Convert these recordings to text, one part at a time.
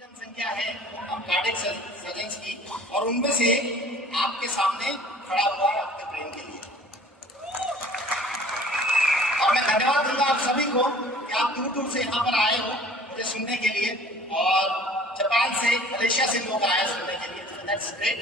जनसंख्या है cardiac surgeons की, और उनमें से आपके सामने खड़ा हुआ है आपके प्रेम के लिए। और मैं धन्यवाद दूंगा आप सभी को कि आप दूर दूर से यहाँ पर आए हो मुझे सुनने के लिए, और जापान से, मलेशिया से लोग आए सुनने के लिए। दैट्स ग्रेट,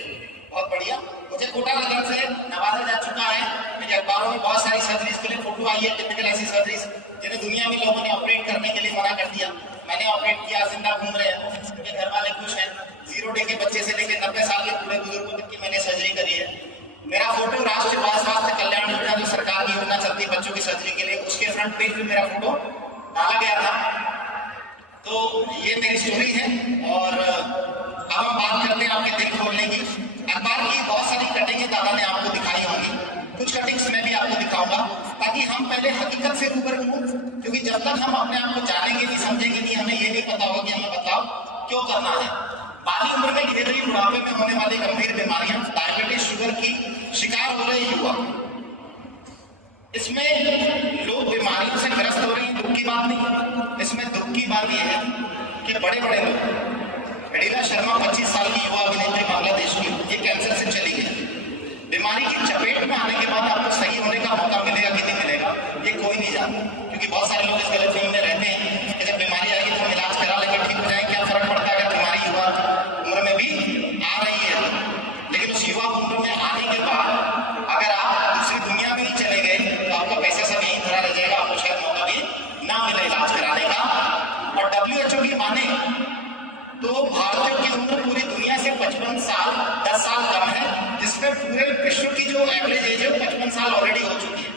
बहुत बढ़िया। मुझे कोटा नगर से नवाजा जा चुका है, मेरे अखबारों में बहुत सारी सर्जरीज के लिए फोटो आई है, टिपिकल ऐसी सर्जरीज जिन्हें दुनिया में लोगों ने ऑपरेट करने के लिए मना कर दिया। मैंने ऑपरेट किया, जिंदा घूम रहे हैं, उनके घर वाले खुश हैं। 0 डे के बच्चे से लेकर 90 साल के बूढ़े बुजुर्गों तक की मैंने सर्जरी करी है। मेरा फोटो राष्ट्रीय बाल स्वास्थ्य कल्याण योजना, जो सरकार की योजना चलती है बच्चों की सर्जरी के लिए, उसके फ्रंट पेज पे मेरा फोटो डाला गया था। तो ये मेरी स्टोरी है, और अब हम बात करते हैं आपके दिल खोलने की। अखबार की बहुत सारी कटिंग्स दादा ने आपको दिखाई होंगी, कुछ कटिंग्स मैं भी आपको दिखाऊंगा, ताकि हम पहले हकीकत से रूबरू हों, क्योंकि जब तक हम अपने आप को जानेंगे नहीं, समझेंगे नहीं, हमें ये नहीं पता होगा कि हमें बदलाव क्यों करना है। बाली उम्र में घेर रही बुढ़ापे में होने वाली गंभीर बीमारियां, डायबिटीज, शुगर की शिकार हो रहे युवा, इसमें लोग बीमारियों से ग्रस्त हो रहे हैं। दुख की बात नहीं, इसमें दुख की बात यह है कि बड़े बड़े लोग, अडिला शर्मा 25 साल की युवा अभिनेत्री बांग्लादेश की, ये कैंसर से चली गई। बीमारी की चपेट में आने के बाद आपको सही होने का मौका मिलेगा कि नहीं मिलेगा, ये कोई नहीं जानता, क्योंकि बहुत सारे लोग इस गलतफहमी में रहते हैं कि जब बीमारी आएगी तो हम इलाज करा लेंगे, ठीक हो जाएंगे, क्या फर्क पड़ता है अगर बीमारी युवा उम्र में भी आ रही है। लेकिन उस युवा उम्र में आने के बाद अगर आप दूसरी दुनिया में ही चले गए तो आपका पैसा सब यहीं धरा रह जाएगा, आपको शायद मौका भी ना मिले इलाज कराने का। और WHO की माने तो भारतीयों की उम्र पूरी दुनिया से 55 साल 10 साल कम है, जिसमें पूरे विश्व की जो एवरेज एज है 55 साल ऑलरेडी हो चुकी है।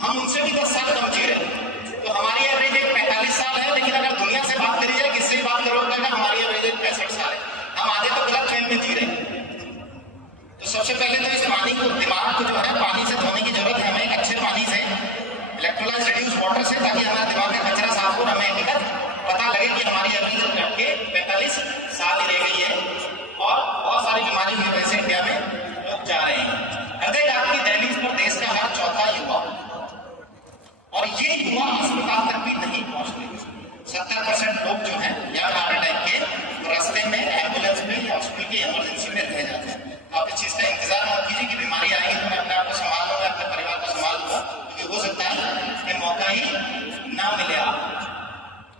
हम उनसे भी 10 साल कम जी रहे हैं, तो हमारी एवरेज एज 45 साल है। लेकिन अगर दुनिया से बात करी जाए, किससे बात करोगे ना, हमारी एवरेज एज 65 साल है। हम आधे तो गलत ट्रेन में जी रहे हैं। तो सबसे पहले तो इस पानी को, दिमाग को जो है पानी से धोने की जरूरत है हमें, अच्छे पानी से, इलेक्ट्रोलाइज रिड्यूस वाटर से, ताकि हमारे दिमाग का कचरा साफ हो, हमें हकीकत पता लगे कि हमारी एवरेज घट के 45 साल ही रह गई है। और बहुत सारी बीमारियों की वजह से इंडिया में लोग जा रहे हैं। हृदय घात की दहलीज पर देश का हर चौथा युवा, और ये युवा अस्पताल तक भी नहीं पहुंचते। 70% लोग जो हैं या हार्ट अटैक के रास्ते में, एम्बुलेंस में या हॉस्पिटल की इमरजेंसी में रह जाते हैं। आप इस चीज का इंतजार मत कीजिए कि बीमारी आएगी तो मैं अपने आप को संभाल लूंगा, अपने परिवार को संभाल लूंगा, क्योंकि हो सकता है कि मौका ही ना मिले आप।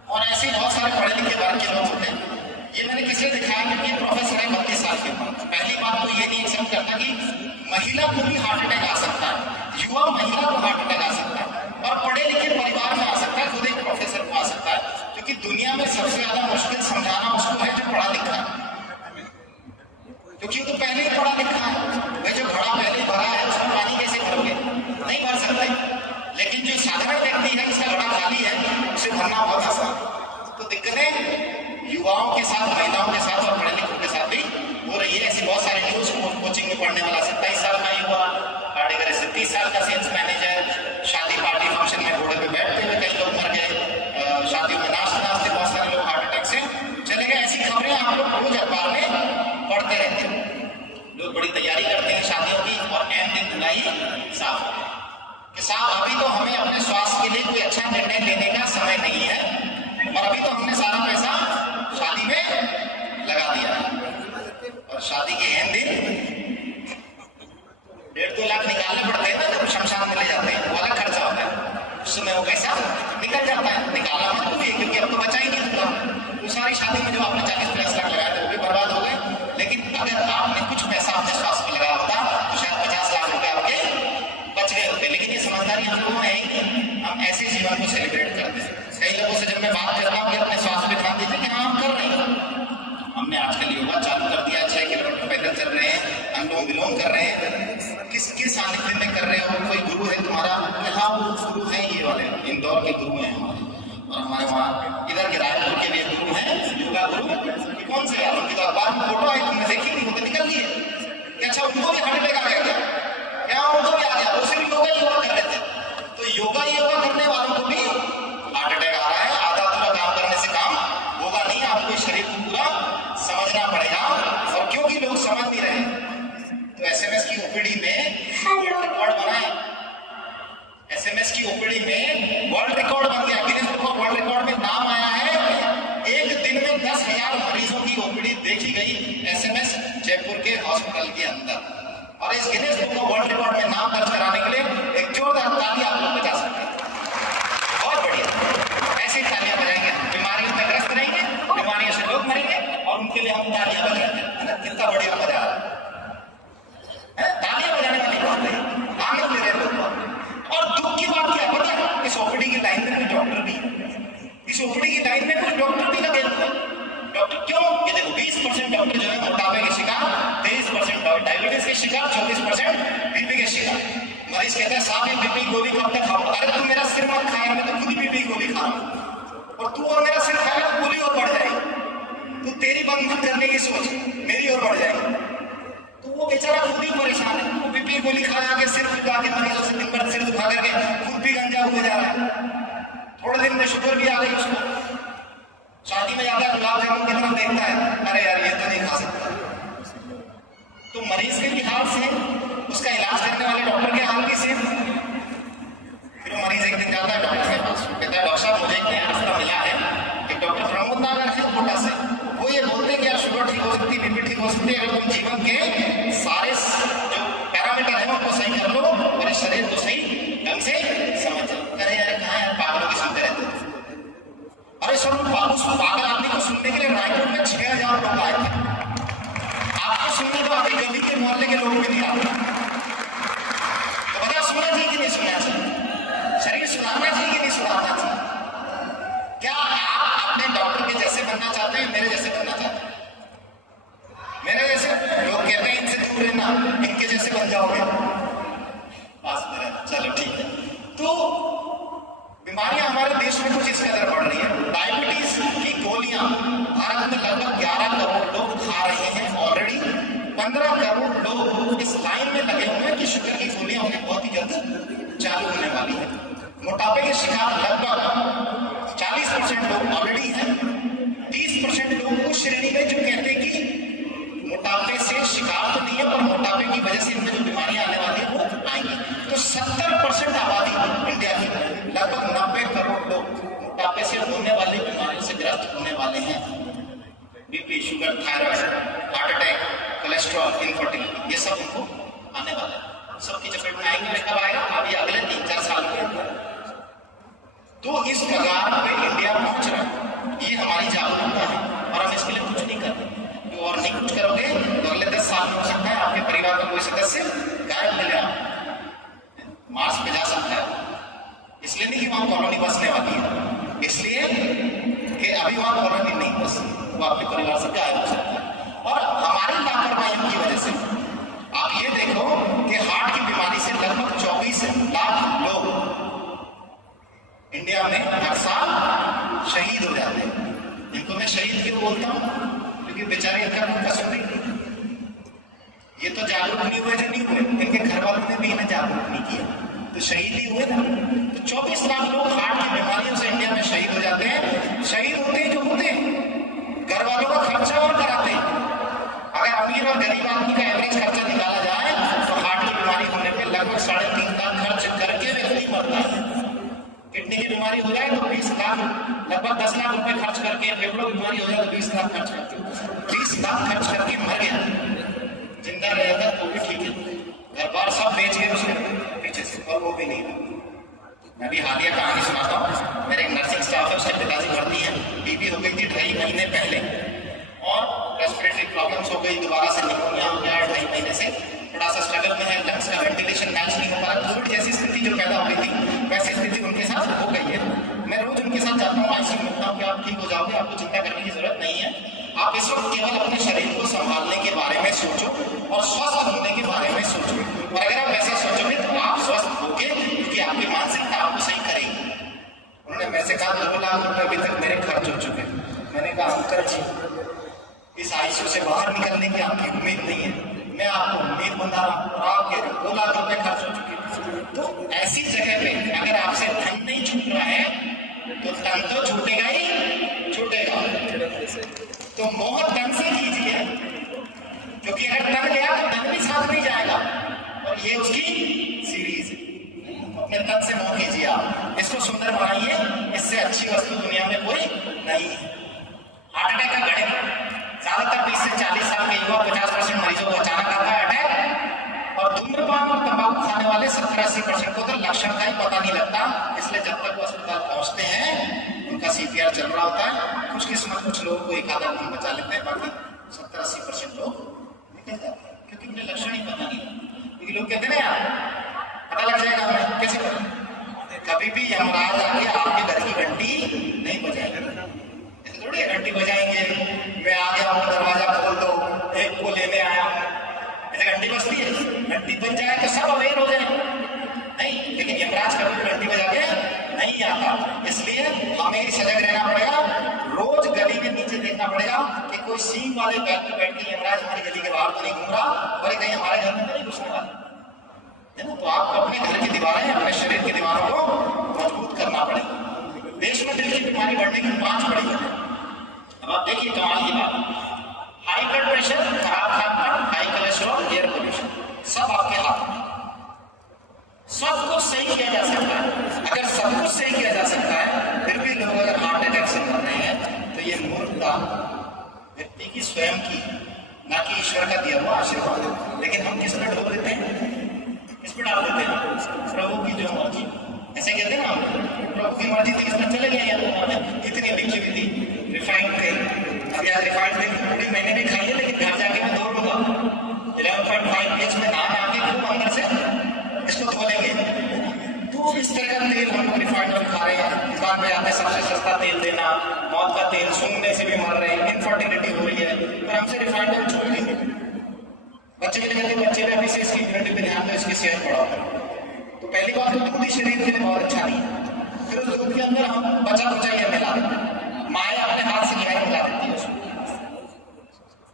और ऐसे बहुत सारे पढ़े लिखे वर्ग के लोग होते हैं। ये मैंने किसने दिखाया, क्योंकि प्रोफेसर है 32 साल के उम्र। पहली बात तो ये नहीं एक्सेप्ट करता कि महिला को भी हार्ट अटैक आ सकता है, युवा महिला को हार्ट अटैक आ सकता है, और पढ़े लिखे परिवार में आ सकता है, खुद एक प्रोफेसर को आ सकता है। क्योंकि दुनिया में सबसे ज्यादा मुश्किल समझाना उसको है जो पढ़ा लिखा है, क्योंकि वो तो पहले ही पढ़ा लिखा है। भाई जो घड़ा पहले भरा है उसमें पानी कैसे भरोगे, नहीं भर सकते। लेकिन जो साधारण व्यक्ति है, इसका घड़ा खाली है, उसे भरना बहुत आसान। तो दिक्कतें युवाओं के साथ, महिलाओं के साथ और पढ़े लिखों के साथ भी हो रही है। ऐसी बहुत सारे न्यूज, कोचिंग में पढ़ने वाला 27 साल का युवा कारीगर से 30 साल का सेल्स मैनेजर, शादी पार्टी फंक्शन में घोड़े पे बैठते हुए कई लोग मर गए, शादियों में नाचते नाचते बहुत सारे लोग हार्ट अटैक से चले गए। ऐसी खबरें आप लोग रोज अखबार में पढ़ते रहते हैं। लोग बड़ी तैयारी करते हैं शादियों की, और एन दिन धुलाई साफ हो कि साहब अभी तो हमें अपने स्वास्थ्य के लिए कोई अच्छा निर्णय लेने का समय नहीं है, और अभी तो हमने सारा पैसा शादी में लगा दिया है। और शादी के एन दिन 1.5-2 लाख निकालने पड़ते हैं ना, जब शमशान में ले जाते हैं, वो अलग खर्चा होता है। उस समय वो पैसा निकल जाता है, निकालना मत भूलिए, क्योंकि अब तो बचा ही नहीं होता। वो सारी शादी में जो आपने 40-50 लाख लगाए थे वो भी बर्बाद हो गए। लेकिन अगर आपने कुछ पैसा अपने स्वास्थ्य में लगाया होता तो शायद 50 लाख रुपए आपके बच गए होते। लेकिन ये समझदारी हम लोगों में है ही नहीं, हम ऐसे जीवन को सेलिब्रेट करते हैं। कई लोगों से जब मैं बात करता हूँ कि अपने स्वास्थ्य पे ध्यान दीजिए, कि हाँ हम कर रहे हैं, हमने आजकल योगा चालू कर दिया, 6 किलोमीटर पैदल चल रहे हैं, अनुलोम विलोम कर रहे हैं। किसके सानिध्य में कर रहे हो, कोई गुरु है तुम्हारा? हाँ वो गुरु है, ये वाले इंदौर के गुरु हैं हमारे, और हमारे वहाँ इधर के रायपुर के लिए गुरु हैं, योगा गुरु। कौन से यार, उनकी तो अखबार में फोटो आई, तुमने देखी नहीं, वो तो निकल लिए। अच्छा उनको भी हार्ट अटैक आ गया क्या? उनको भी आ गया, वो सिर्फ योगा कर रहे थे। तो योगा करने वालों को भी हार्ट अटैक आ रहा है। आधा अधूरा काम करने से काम होगा नहीं, आपको शरीर को पूरा समझना पड़ेगा। और क्योंकि लोग समझ नहीं रहे, तो SMS की OPD में रिकॉर्ड बनाए। SMS की OPD में वर्ल्ड रिकॉर्ड बन गया, Guinness book of world record में नाम आया है। एक दिन में 10,000 मरीजों की ओपीडी देखी गई एसएमएस जयपुर के हॉस्पिटल के अंदर। और इस Guinness book of world record में नाम दर्ज कराने के लिए एक जोरदार ताली आप लोग बजा सकते हैं। बहुत बढ़िया, ऐसी तालियां बजाएंगे। बीमारियों में ग्रस्त रहेंगे, बीमारियों से लोग मरेंगे और उनके लिए हम तालियां बजाएंगे, है ना? कितना बढ़िया मजा है, तालियां बजाने वाली बात है, आनंद ले रहे लोग। और दुख की बात क्या पता है, इस ओपीडी की लाइन में कोई डॉक्टर भी है, इस ओपीडी की लाइन में कोई डॉक्टर भी लगे हुए। डॉक्टर क्यों? ये देखो 20% डॉक्टर जो है मोटापे के शिकार, 23% डायबिटीज के शिकार, 24% बीपी के शिकार। मरीज कहता है साहब ये बीपी गोली कब तक खाऊं? अरे तू मेरा सिर मत खाएगा, मैं तो खुद ही बीपी गोली खा रहा हूं, और तू और मेरा सिर खाएगा तो गोली और बढ़ जाएगी। तू तेरी बंद मत करने की सोच, मेरी और बढ़ जाएगी। तो वो बेचारा खुद ही परेशान है, वो बीपी गोली खा के सिर फुका के मरीजों से दिन भर सिर दुखा करके खुद भी गंजा हुए जा रहा है। थोड़े दिन में शुगर भी आ गई उसको, शादी में ज्यादा गुलाब जामुन की तरफ देखता है, अरे यार ये तो नहीं खा सकता। तो मरीज के भी हाल से, उसका इलाज करने वाले डॉक्टर के हाल भी सेम। फिर वो मरीज एक दिन जाता है डॉक्टर के पास, कहता है डॉक्टर साहब मुझे एक नया रास्ता मिला है। एक डॉक्टर प्रमोद नागर है कोटा से, वो ये बोलते हैं कि यार शुगर ठीक हो सकती है, बीपी ठीक हो सकती है, अगर तुम जीवन के सारे जो पैरामीटर है उनको सही कर लो और इस शरीर को सही ढंग से समझ लो। अरे यार कहाँ यार पागलों की सुनते रहते हो। अरे सब उस पागल आदमी को सुनने के लिए रायपुर में 6000 लोग आए थे। आपको सुनने तो आपकी गली के मोहल्ले के लोग भी नहीं आते। तो बताओ सुनना चाहिए कि नहीं सुनना चाहिए? शरीर सुधारना चाहिए कि नहीं सुधारना चाहिए? क्या आप अपने डॉक्टर के जैसे बनना चाहते हैं, मेरे जैसे बनना चाहते हैं? मेरे जैसे लोग कहते हैं इनसे दूर रहना, इनके जैसे बन जाओगे, पास में रहना। चलो ठीक है। तो बीमारियां हमारे देश में कुछ इस कदर बढ़ रही है। डायबिटीज की गोलियां भारत में लगभग 11 करोड़ लोग खा रहे हैं ऑलरेडी। 15 करोड़ लोग इस लाइन में लगे हुए हैं कि शुगर की गोलियां उन्हें बहुत ही जल्द चालू होने वाली है। मोटापे के शिकार लगभग 40% लोग ऑलरेडी हैं। 30% लोग उस श्रेणी में जो कहते हैं कि मोटापे से शिकार तो नहीं है, पर मोटापे की वजह से इनमें जो बीमारियां आने वाली है वो आएंगी। तो 70% आबादी इंडिया की, लगभग 90 करोड़ लोग मोटापे से होने वाली बीमारियों से ग्रस्त होने वाले हैं। BP, sugar, thyroid, heart attack, cholesterol, infertility, ये सब उनको आने वाला है। सबकी चपेट में आएंगे। कब आएगा? अभी अगले 3-4 साल में। तो इस कगार पे इंडिया पहुंच रहा है, ये हमारी जागरूकता है और हम इसके लिए कुछ नहीं कर रहे। और नहीं कुछ करोगे तो अगले 10 साल में हो सकता है आपके परिवार का कोई सदस्य गायब मिले, आप मार्स पे जा सकता है। इसलिए नहीं कि वहां कॉलोनी बसने वाली है, इसलिए कि अभी वहां कॉलोनी नहीं बस, वो आपके परिवार से गायब हो सकता है। और हमारी लापरवाही की वजह से आप ये देखो कि हार्ट की बीमारी से लगभग 24 लाख लोग इंडिया में हर साल शहीद हो जाते हैं। इनको मैं शहीद क्यों बोलता हूँ? क्योंकि बेचारे इनका कोई कसूर नहीं। ये तो जागरूक नहीं हुए जो नहीं हुए, इनके घर वालों ने भी इन्हें जागरूक नहीं किया, तो शहीद ही हुए ना। तो 24 लाख लोग हार्ट की बीमारियों से इंडिया में शहीद हो जाते हैं। शहीद होते हैं जो होते हैं, घर वालों का खर्चा और कराते हैं। अगर अमीर और गरीब आदमी का एवरेज खर्चा निकाला जाए तो हार्ट की बीमारी होने पर लगभग 3.5 लाख खर्च करके व्यक्ति मरता है। किडनी की बीमारी हो जाए तो 20 लाख, लगभग 10 लाख रुपए खर्च करके, फेफड़ों की बीमारी हो जाए तो 20 लाख खर्च करके, 20 लाख खर्च करके मर गया। जिंदा रह जाता तो भी ठीक है, घर बार सब बेच गए उसके पीछे से, और वो भी नहीं। मैं भी हालिया कहानी सुनाता हूँ। मेरे एक नर्सिंग स्टाफ है, उसके पिताजी भर्ती है, बीबी हो गई थी 2.5 महीने पहले और रेस्पिरेटरी प्रॉब्लम्स हो गई, दोबारा से निमोनिया हो गया। 2.5 महीने से थोड़ा सा स्ट्रगल में है, लंग्स का वेंटिलेशन मैच नहीं हो पा रहा। कोविड जैसी स्थिति जो पैदा हो गई थी वैसी स्थिति उनके साथ हो गई है। मैं रोज उनके साथ जाता हूँ, आईसीयू में हूँ कि आप ठीक हो जाओगे, आपको चिंता करने की जरूरत नहीं है। आप इस वक्त केवल अपने शरीर को संभालने के बारे में सोचो और स्वस्थ होने के बारे में सोचो। और अगर आप ऐसा सोचोगे तो आप स्वस्थ होगे, क्योंकि आपकी मानसिकता आपको सही करेगी। उन्होंने मेरे से कहा 2 लाख रुपए अभी तक मेरे खर्च हो चुके। मैंने कहा अंकल जी, इस आईसीयू से बाहर निकलने की आपकी उम्मीद नहीं है, मैं आपको उम्मीद बता रहा हूँ, और आपके 2 लाख रुपए खर्च हो चुके। तो ऐसी जगह पे अगर आपसे धन नहीं छूट रहा है तो तन तो छूटेगा ही छूटेगा। तो मोह तन से कीजिए, क्योंकि अगर तन गया तो धन भी साथ नहीं जाएगा, और ये उसकी सीरीज है। अपने तन से मोह कीजिए, आप इसको सुंदर बनाइए, इससे अच्छी वस्तु दुनिया में कोई नहीं है। हार्ट अटैक का गणित इसलिए जब तक वो अस्पताल पहुंचते हैं उनका CPR चल रहा होता है। खुशकिस्मत कुछ लोगों को एक आधा दिन बचा लेते हैं, बाकी 70-80% लोग निकल जाते हैं क्योंकि उन्हें लक्षण ही पता नहीं। क्योंकि लोग कहते हैं ना यार पता लग जाएगा हमें, कैसे पता? कभी भी यमराज आके आपके घर की घंटी नहीं बजाएगा। ऐसे थोड़ी घंटी बजाएंगे मैं आ गया हूँ दरवाजा खोल दो, एक को लेने आया हूँ, ऐसे घंटी बजती है? घंटी बज जाए तो सब अवेयर हो जाए नहीं, लेकिन यमराज कभी घंटी बजा के नहीं आता। इसलिए हमें ही सजग रहना पड़ेगा, रोज गली के नीचे देखना पड़ेगा कि कोई सींग वाले बैग में बैठ के यमराज हमारी गली के बाहर तो नहीं घूम रहा और कहीं हमारे घर में तो नहीं घुसने वाला है ना। तो आपको अपने घर की दीवारें, अपने शरीर की दीवारों को मजबूत करना पड़ेगा। देश में दिल की बीमारी बढ़ने की 5 बड़ी वजह। अब आप देखिए कमाल की बात, हाई ब्लड प्रेशर, खराब खान-पान, हाई कोलेस्ट्रॉल, एयर पोल्यूशन, सब आपके हाथ में। सब कुछ सही किया जा सकता है। अगर सब कुछ सही किया जा सकता है फिर भी लोग अगर हार्ट अटैक से मर रहे हैं तो ये मूर्खता व्यक्ति की स्वयं की, ना कि ईश्वर का दिया हुआ आशीर्वाद। लेकिन हम किस पर ढोल देते हैं, किस पर डाल देते हैं? प्रभु की जो मर्जी, ऐसे कहते हैं ना हम, प्रभु की मर्जी थी इसमें चले गए हैं। इतनी लिखी हुई थी रिफाइंड तेल, अब यार रिफाइंड तेल पूरी मैंने भी खाई है लेकिन घर जाके मैं धो लूंगा। 11.5 pH में नहा के खूब अंदर से इसको धो लेंगे। तो इस तरह का तेल हम लोग रिफाइंड ऑयल खा रहे हैं, दुकान पे आते सबसे सस्ता तेल देना, मौत का तेल, सूंघने से भी मर रहे हैं, इनफर्टिलिटी हो रही है, पर हमसे रिफाइंड ऑयल छोड़ देंगे। बच्चे भी कहते बच्चे में अभी से इसकी इम्यूनिटी पे ध्यान दो, इसकी सेहत बढ़ाओ। तो पहली बात तो दूध ही शरीर के लिए बहुत अच्छा नहीं है। फिर उस दूध के अंदर हम बचा कुचा ये मिला देते हैं, माया अपने हाथ से लिहाई मिला देती है उसको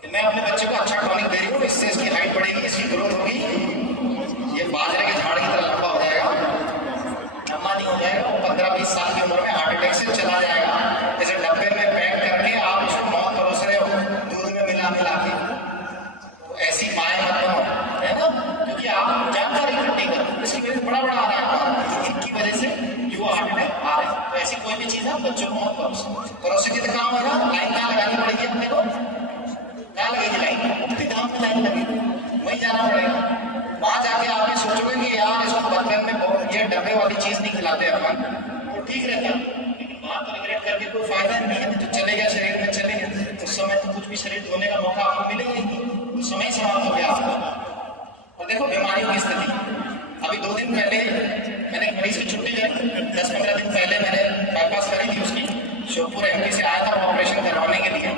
कि मैं अपने बच्चे को अच्छा टॉनिक दे रही हूँ, इससे इसकी हाइट बढ़ेगी, इसकी ग्रोथ होगी, ये बाजरे के झाड़ की तरह लंबा हो जाएगा, लंबा नहीं हो जाएगा, वो 15-20 साल की उम्र में हार्ट अटैक से चला जाएगा। जैसे डब्बे में पैक करके आप उसको मौत परोस रहे हो दूध में मिला के, तो ऐसी माया मत बनो, है ना? क्योंकि आप जानकारी इकट्ठी करो, इसकी वजह से बड़ा आ रहा है, इनकी वजह से युवा हार्ट अटैक आ रहे हैं। तो ऐसी कोई भी चीज है बच्चों को मत परोसे के काम होगा। लाइन कहाँ लगानी पड़ेगी अपने को? कहाँ लगेगी लाइन? मुक्ति धाम में लाइन लगेगी, वहीं जाना पड़ेगा। वहां जाके आप ये सोचोगे कि यार इसको बचपन में बहुत ये डब्बे वाली चीज नहीं खिलाते अपन, तो ठीक रहता, लेकिन वहां तो रिग्रेट करके कोई फायदा नहीं है। तो चले गया शरीर में, चले गए उस समय तो कुछ भी शरीर धोने का मौका आपको मिलेगा ही नहीं, तो समय समाप्त हो गया आपका। और देखो बीमारियों की स्थिति, अभी 2 दिन पहले मैंने एक मरीज की छुट्टी करी, 10-15 दिन पहले मैंने बाईपास करी थी उसकी, श्योपुर MP से आया था ऑपरेशन करवाने के लिए।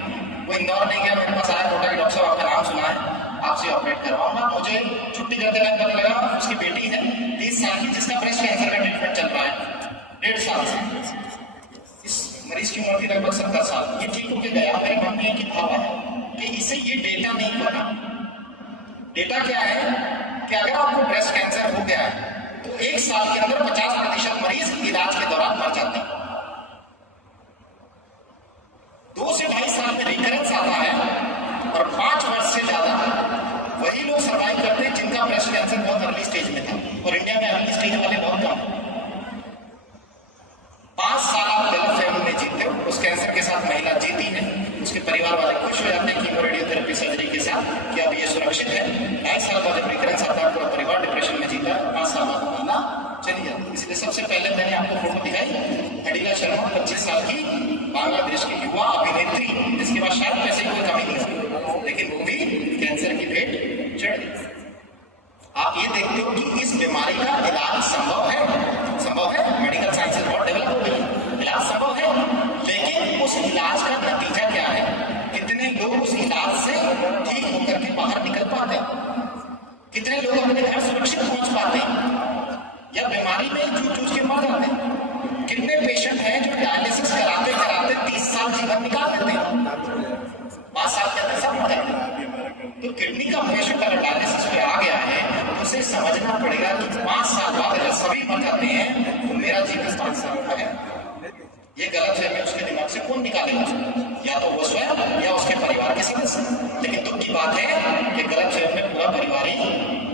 वो इंदौर नहीं गया, मेरे पास आया, कोटा के डॉक्टर साहब आपका नाम सुना है, आपसे ऑपरेट करवाऊंगा। मुझे छुट्टी करते टाइम पता लगा उसकी बेटी है 30 साल की, जिसका ब्रेस्ट कैंसर का ट्रीटमेंट चल रहा है 1.5 साल से। इस मरीज की उम्र थी लगभग 70 साल। ये ठीक होके गया। मेरे मन में एक भाव है कि इसे ये डेटा नहीं पता। डेटा क्या है कि अगर आपको ब्रेस्ट कैंसर हो गया है तो 1 साल के अंदर 50% मरीज इलाज के दौरान मर जाते हैं। 2 से 2.5 साल में रिकरेंस आता है और 5 वर्ष से ज्यादा वही लोग सर्वाइव करते हैं जिनका ब्रेस्ट कैंसर बहुत अर्ली स्टेज में था। और इंडिया में अर्ली स्टेज वाले बहुत कम। 5 साल आप गलत फहमी में जीते हो, उस कैंसर के साथ महिला जीती है, उसके परिवार वाले खुश हो जाते हैं कीमो रेडियोथेरेपी सर्जरी के साथ कि अब ये सुरक्षित है। 2.5 साल बाद जब रिकरेंस आता है पूरा परिवार डिप्रेशन में जीता है, 5 साल बाद महिला चली जाती है। इसलिए सबसे पहले मैंने आपको फोटो दिखाई हडिला शर्मा, 25 साल की बांग्लादेश की युवा अभिनेत्री, जिसके बाद शायद पैसे की कोई कमी नहीं हुई, लेकिन वो भी कैंसर की भेंट चढ़ गई। आप ये देखते हो कि इस बीमारी का इलाज संभव है, मेडिकल साइंसेज बहुत डेवलप हो गई है, इलाज संभव है, लेकिन उस इलाज का नतीजा क्या है? कितने लोग उस इलाज से ठीक होकर के बाहर निकल पाते हैं? कितने लोग अपने घर सुरक्षित पहुंच पाते हैं या बीमारी में जूझ के मर जाते हैं? कितने पेशेंट हैं जो डायलिसिस कराते 30 साल जीवन निकाल देते हैं, 5 साल के अंदर सब मर जाते हैं। तो किडनी का पेशेंट अगर डायलिसिस पे आ गया है तो उसे समझना पड़ेगा कि 5 साल बाद अगर सभी मर जाते हैं तो मेरा जीवन 5 साल का है। ये गलत फहमी उसके दिमाग से कौन निकालेगा? या तो वो स्वयं या उसके परिवार के सदस्य। लेकिन दुख की बात है कि गलत फहमी में पूरा परिवार ही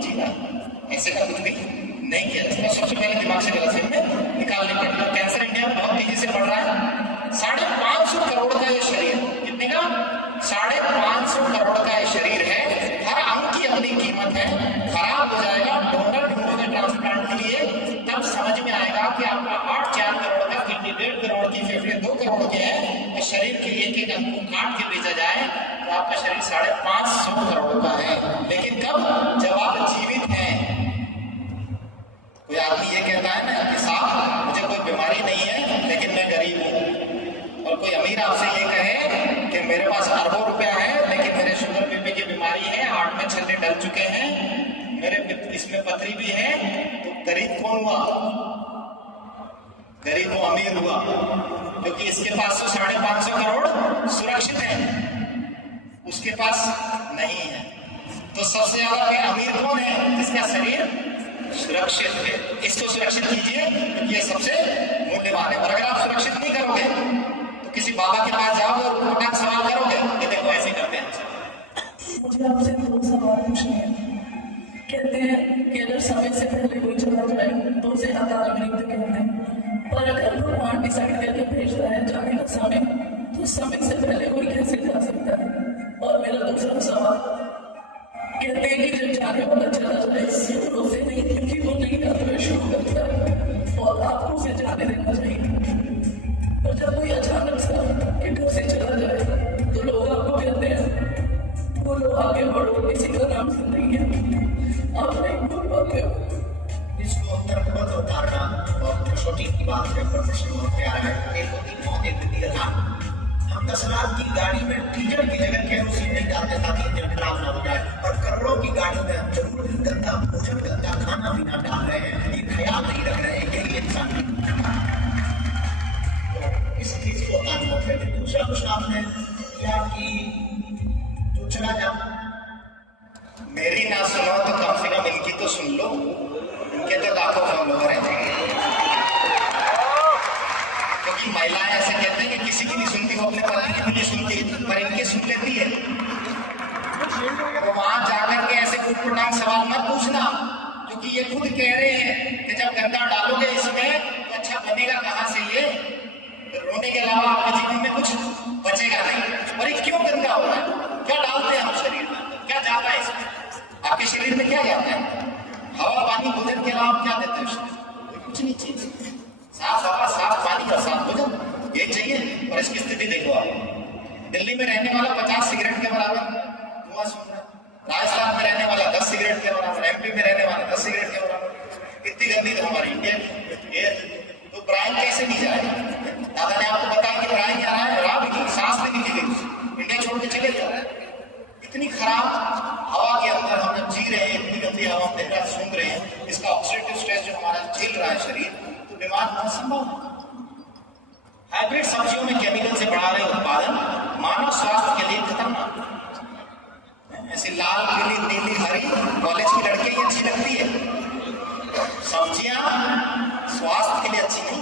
जीता, ऐसे का कुछ भी नहीं किया जाता। सबसे पहले दिमाग से गलत फहमी निकालनी पड़ेगी। कैंसर इंडिया में बहुत तेजी से बढ़ रहा है। 550 करोड़ का ये शरीर, कितने का? 550 करोड़ का ये शरीर है। हर अंग की अपनी कीमत है। खराब हो जाएगा, डोनर ढूंढोगे ट्रांसप्लांट के लिए, तब समझ में आएगा कि आपका हार्ट करोड़ के हैं, तो शरीर के एक एक अंग को काट के बेचा जाए तो आपका शरीर 550 करोड़ का है। लेकिन कब? जब आप जीवित हैं। कोई आदमी ये कहता है ना कि साहब मुझे कोई बीमारी नहीं है लेकिन मैं गरीब हूँ, और कोई अमीर आपसे ये कहे कि मेरे पास अरबों रुपया है लेकिन मेरे शुगर बीपी की बीमारी है, हार्ट में छल्ले डल चुके हैं, मेरे इसमें पथरी भी है, तो गरीब कौन हुआ? गरीब वो अमीर हुआ, क्योंकि इसके पास तो 550 करोड़ सुरक्षित है, उसके पास नहीं है। तो सबसे ज्यादा अमीर कौन है? जिसका शरीर सुरक्षित है। इसको सुरक्षित कीजिए क्योंकि ये सबसे मूल्यवान है। और अगर आप सुरक्षित नहीं करोगे तो किसी बाबा के पास जाओगे और उनको सवाल करोगे, ये देखो ऐसे करते हैं। मुझे आपसे 2 सवाल पूछने हैं। कहते हैं कि अगर समय से पहले कोई चला जाए तो उसे अकाल मृत्यु कहते हैं, पर अगर भगवान डिसाइड करके भेजता है जाने का समय, तो समय से पहले कोई कैसे जा सकता है? और मेरा दूसरा सवाल, कहते हैं कि जब जाने वाला चला जाए तो उसे नहीं, क्योंकि वो नहीं यात्रा शुरू करता है और आपको उसे जाने देना चाहिए। और जब कोई अचानक सा कि घर से चला जाए तो लोग आपको कहते हैं वो लोग आगे बढ़ो, किसी का नाम जिंदगी है, आप नहीं बोल पाते हो। इसको अंदर मत उतारना और छोटी की बात है, पर प्रश्न बहुत प्यारा है। एक होती मौत, एक होती अजान। हम 10 लाख की गाड़ी में डीजल की जगह केरोसिन नहीं डालते ताकि इंजन खराब ना हो जाए, और करोड़ों की गाड़ी में हम जरूर गंदा भोजन, गंदा खाना पीना डाल रहे हैं, ये ख्याल नहीं रख रहे हैं कि ये इंसान तो इस चीज को अनुभव है। दूसरा प्रश्न आपने क्या कि जो चला जाओ, मेरी ना सुनो तो कम से कम इनकी तो सुन लो, इनके तो लाखों फॉलोवर हैं। क्योंकि महिलाएं ऐसे कहते हैं कि किसी की नहीं सुनती, वो अपने पति की नहीं सुनती, पर इनकी सुन लेती है। तो वहां जाकर के ऐसे कुटकुटान सवाल मत पूछना, क्योंकि ये खुद कह रहे हैं कि जब गंदा डालोगे इसमें तो अच्छा बनेगा कहां से? ये रोने के अलावा आपके जीवन में कुछ बचेगा नहीं। और ये क्यों गंदा हो रहा है? क्या डालते हैं हम शरीर में? क्या जाता है इसमें? आपके शरीर में क्या जाता है? हवा, पानी, भोजन के अलावा आप क्या देते हैं? कुछ नहीं चाहिए। साफ हवा, साफ पानी और साफ भोजन, ये चाहिए। और इसकी स्थिति देखो आप, दिल्ली में रहने वाला 50 सिगरेट के बराबर धुआं सूंघ रहा है, राजस्थान में रहने वाला 10 सिगरेट के बराबर, एमपी में रहने वाला 10 सिगरेट के बराबर। इतनी गंदी तो हमारी इंडिया की। तो ब्राइन कैसे नहीं जाए? दादा ने आपको बताया कि ब्राइन क्या है? रहा भी नहीं, सांस भी नहीं ली गई, इंडिया छोड़ के चले जाओ। इतनी खराब हवा के अंदर हम जब जी रहे हैं, इतनी गंदी हवा हम दिन रात सूंघ रहे हैं, इसका ऑक्सीडेटिव स्ट्रेस जो हमारा झेल रहा है शरीर, तो बीमार होना संभव है। हाइब्रिड सब्जियों में केमिकल से बढ़ा रहे उत्पादन मानव स्वास्थ्य के लिए खतरनाक। ऐसी लाल, पीली, नीली, हरी कॉलेज की लड़कियां ये अच्छी लगती है, सब्जियां स्वास्थ्य के लिए अच्छी नहीं,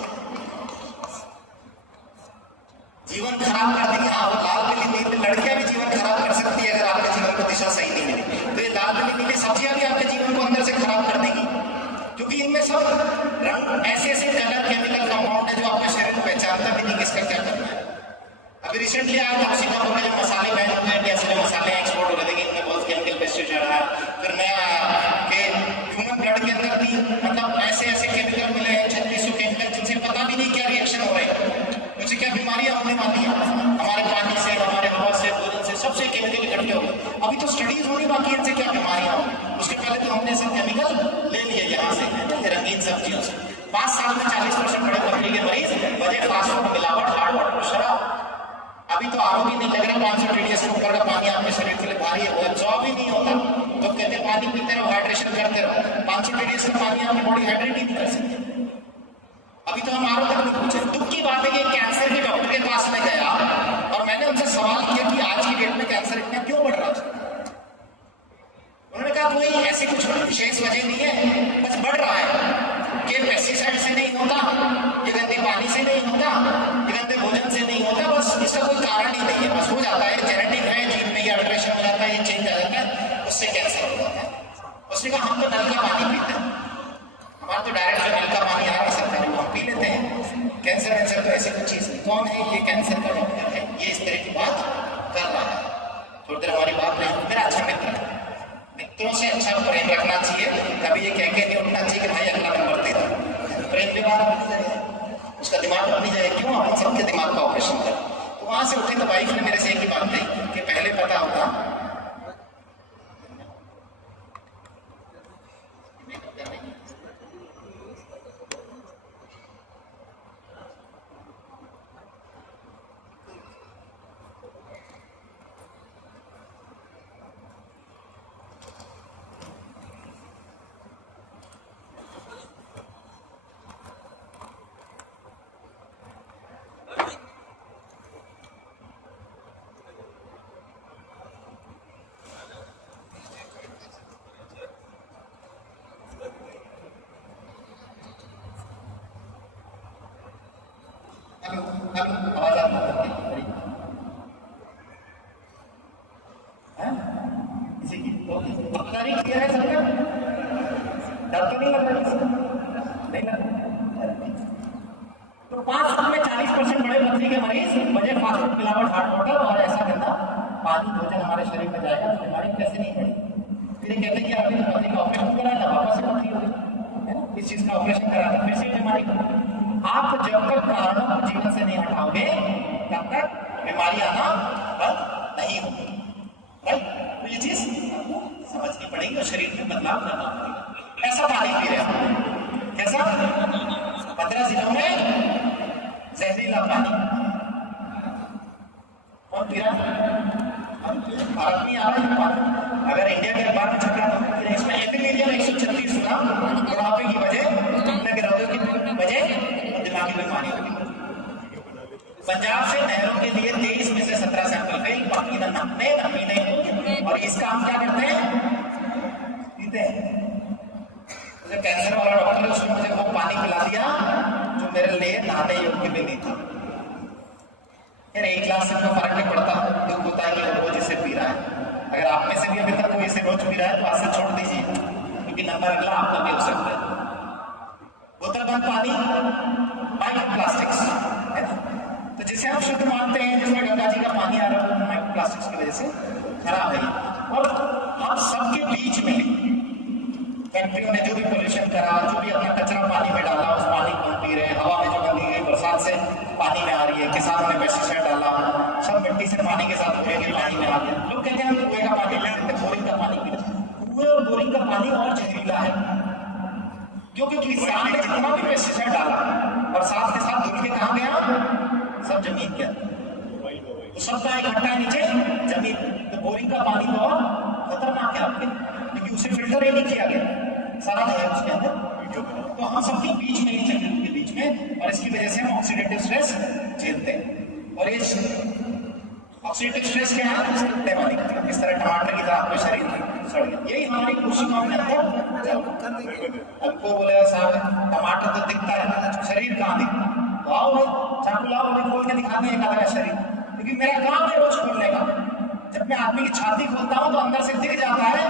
जीवन खराब कर देंगे। हाँ, वो लाल, पीली, नीली लड़कियां भी जीवन खराब कर सकती है अगर आपके जीवन को दिशा सही नहीं मिली। तो ये लाल, पीली, नीली सब्जियां भी आपके जीवन को अंदर से खराब कर देंगी, क्योंकि इनमें सब रंग, ऐसे ऐसे कलर, केमिकल कंपाउंड है जो आपके शरीर को पहचानता भी नहीं किसका क्या करना है। अभी रिसेंटली आया था सिंगापुर में जो मसाले बैन हो गए, इंडिया से जो मसाले एक्सपोर्ट हो रहे थे कि इनमें बहुत केमिकल पेस्टिसाइड आ रहा है। फिर नया आया कि ह्यूमन ब्लड के अंदर भी मतलब ऐसे ऐसे केमिकल मिले हैं, 3600 केमिकल, जिनसे पता भी नहीं क्या रिएक्शन हो रहे हैं, उनसे क्या बीमारियां होने वाली है। हमारे पानी से, हमारे हवा से, भोजन से, सबसे केमिकल इकट्ठे हो गए। अभी तो स्टडीज होनी बाकी है इनसे क्या बीमारियां होंगी। उसके पहले तो हमने सब केमिकल ले लिए यहाँ से, रंगीन सब्जियों से। 5 साल में 40% बड़े पथरी के मरीज, वजह फास्ट फूड, मिलावट, हार्ड वाटर, शराब। अभी तो आरोग्य नहीं लग रहा, 500 TDS के ऊपर का पानी आपके शरीर के लिए भारी है, वो एब्जॉर्ब ही नहीं होता। तो कहते हैं पानी पीते रहो, हाइड्रेशन करते रहो। 500 TDS का पानी आपकी बॉडी हाइड्रेट ही नहीं कर सकती। अभी तो हम आरोग्य नहीं पूछे। दुख की बात है कि कैंसर के डॉक्टर के पास में गया और मैंने उनसे सवाल किया कि आज की डेट में कैंसर इतना क्यों बढ़ रहा है? उन्होंने कहा कोई ऐसी कुछ विशेष वजह नहीं है, बस बढ़ रहा है कि पेस्टिसाइड से नहीं होता, ये गंदे पानी से नहीं होता, ये गंदे भोजन से नहीं होता, बस इसका कोई कारण ही नहीं है, बस हो जाता है, जेनेटिक है, जीन में ये अल्ट्रेशन हो जाता है, ये चेंज आ जाता है, उससे कैंसर हो जाता है। उसने कहा हम तो नल का पानी पीते हैं, हमारा तो डायरेक्ट जो नल का पानी आ नहीं सकता है, हम पी लेते हैं। कैंसर वैंसर तो ऐसी कुछ चीज नहीं। कौन है ये? कैंसर का डॉक्टर है, ये इस तरह की बात कर रहा है। थोड़ी देर हमारी बात नहीं, मेरा अच्छा मित्र है, मित्रों से अच्छा प्रेम रखना चाहिए, कभी ये कह के नहीं उठना चाहिए कि भाई अगला नंबर दे दो। प्रेम के बाद उसका दिमाग अपनी जगह क्यों अपन सबके दिमाग का ऑपरेशन कर। तो वहां से उठे तो वाइफ ने मेरे से एक ही बात कही कि पहले पता होता आवाज किसी की अपनारी क्लियर है सबका? डर तो नहीं लग रहा किसी? नहीं लग रहा। तो 5 साल में 40% बड़े पथरी के मरीज वजह फास्ट फूड, मिलावट, हार्ट वाटर और ऐसा गंदा पानी भोजन हमारे शरीर में जाएगा तो बीमारी कैसे नहीं पड़ेगी। फिर ये कहते हैं कि आपने पथरी का ऑपरेशन कराया था, वापस से पथरी हो गई, इस चीज का ऑपरेशन कराया था, फिर से बीमारी होगी। आप जब तक कारणों को जीवन से नहीं हटाओगे तब तक बीमारी आना बंद नहीं होगी। राइट? तो ये चीज आपको समझनी पड़ेगी और शरीर में बदलाव करना पड़ेगा। ऐसा पानी पी रहे हैं, कैसा? 15 जिलों में जहरीला पानी कौन पी रहा है? भारत में आ रहा है पानी। अगर इंडिया के अखबार में छपा तो इसमें एपिलेरिया 136 गुना बुढ़ापे की वजह, हृदय की वजह, दिमागी बीमारी होगी। पंजाब से नहरों के लिए 23 में से 17 सैंपल फेल, बाकी न नहाने न पीने, और इसका हम क्या करते हैं? पीते हैं। मुझे कैंसर वाला डॉक्टर है, उसने मुझे वो पानी पिला दिया जो मेरे लिए नहाने योग्य भी नहीं था। फिर 1 गिलास से कोई फर्क नहीं पड़ता, दुख होता है कि वो रोज इसे पी रहा है। अगर आप में से भी अभी तक कोई इसे रोज पी रहा है तो आज से छोड़ दीजिए, क्योंकि नंबर अगला आपका भी हो सकता है। बोतल बंद पानी, माइक्रो प्लास्टिक्स है ना, तो जिसे हम शुद्ध मानते हैं, जिसमें गंगा जी का पानी आ रहा है, वो माइक्रो प्लास्टिक्स की वजह से खराब है। और हम सबके बीच में फैक्ट्रियों ने जो भी पोल्यूशन करा, जो भी अपना कचरा पानी में डाला, उस पानी को हम पी रहे हैं। हवा में जो गंदगी गई बरसात से पानी में आ रही है, किसानों ने पेस्टिसाइड डाला, सब मिट्टी से पानी के साथ कुएं के पानी में आ गया। लोग कहते हैं हम कुएं का पानी पीते हैं, बोरिंग का पानी पीते हैं। कुएं और बोरिंग का पानी और जहरीला है, क्योंकि किसान ने जितना भी पेस्टिसाइड डाला और साथ के साथ धुल के कहाँ गया? सब जमीन के अंदर, तो सबका इकट्ठा है नीचे जमीन। तो बोरिंग का पानी बहुत खतरनाक है आपके, क्योंकि उसे फिल्टर ही नहीं किया गया, सारा है उसके अंदर। तो हम सबके बीच में ही जमीन के बीच में, और इसकी वजह से हम ऑक्सीडेटिव स्ट्रेस झेलते हैं। और ये ऑक्सीडेटिव स्ट्रेस क्या है? सड़ने वाली, इस तरह टमाटर की तरह आपके शरीर में सड़ गया। यही हमारी कोशिकाओं में अंदर हमको बोले साहब टमाटर तो दिखता है, शरीर कहाँ दिखता? तो आओ भाई चाकू लाओ, भाई खोल के दिखाते हैं एक आधा शरीर, क्योंकि मेरा काम है रोज खोलने का। जब मैं आदमी की छाती खोलता हूँ तो अंदर से दिख जाता है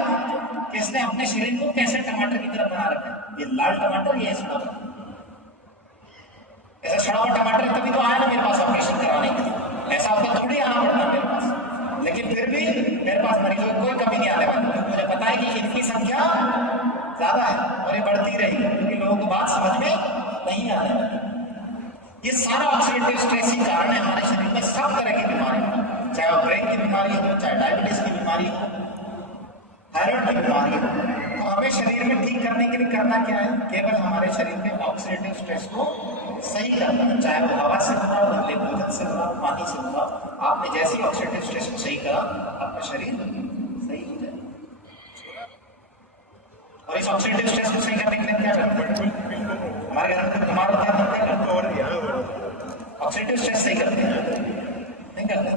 कि इसने अपने शरीर को कैसे टमाटर की तरह बना रखा है। ये लाल टमाटर, ये सड़ा, ऐसा सड़ा हुआ टमाटर तभी तो आया ना मेरे पास ऑपरेशन कराने के लिए। ऐसा होता थोड़ी आना पड़ता मेरे पास, लेकिन फिर भी मेरे पास मरीजों की कोई कमी नहीं आने वाली, क्योंकि मुझे पता है कि इनकी संख्या ज्यादा है और ये बढ़ती रहेगी, क्योंकि लोगों को बात समझ में नहीं आने वाली। ये सारा ऑक्सीडेटिव स्ट्रेस ही कारण है हमारे शरीर में सब तरह की बीमारी, चाहे वो ब्रेन की बीमारी हो, चाहे डायबिटीज की बीमारी हो, थायराइड की बीमारी हो। तो हमें शरीर में ठीक करने के लिए करना क्या है? केवल हमारे शरीर में ऑक्सीडेटिव स्ट्रेस को सही करना है, चाहे वो हवा से हुआ, गंदे भोजन से हुआ, पानी से हुआ। आपने जैसे ही ऑक्सीडेटिव स्ट्रेस को सही करा, आपका शरीर सही हो जाए। और इस ऑक्सीडेटिव स्ट्रेस को सही करने के लिए क्या करते हैं? हमारे घर में बीमार होता है, क्या करते हैं? ऑक्सीडेटिव स्ट्रेस सही करते हैं, नहीं करते?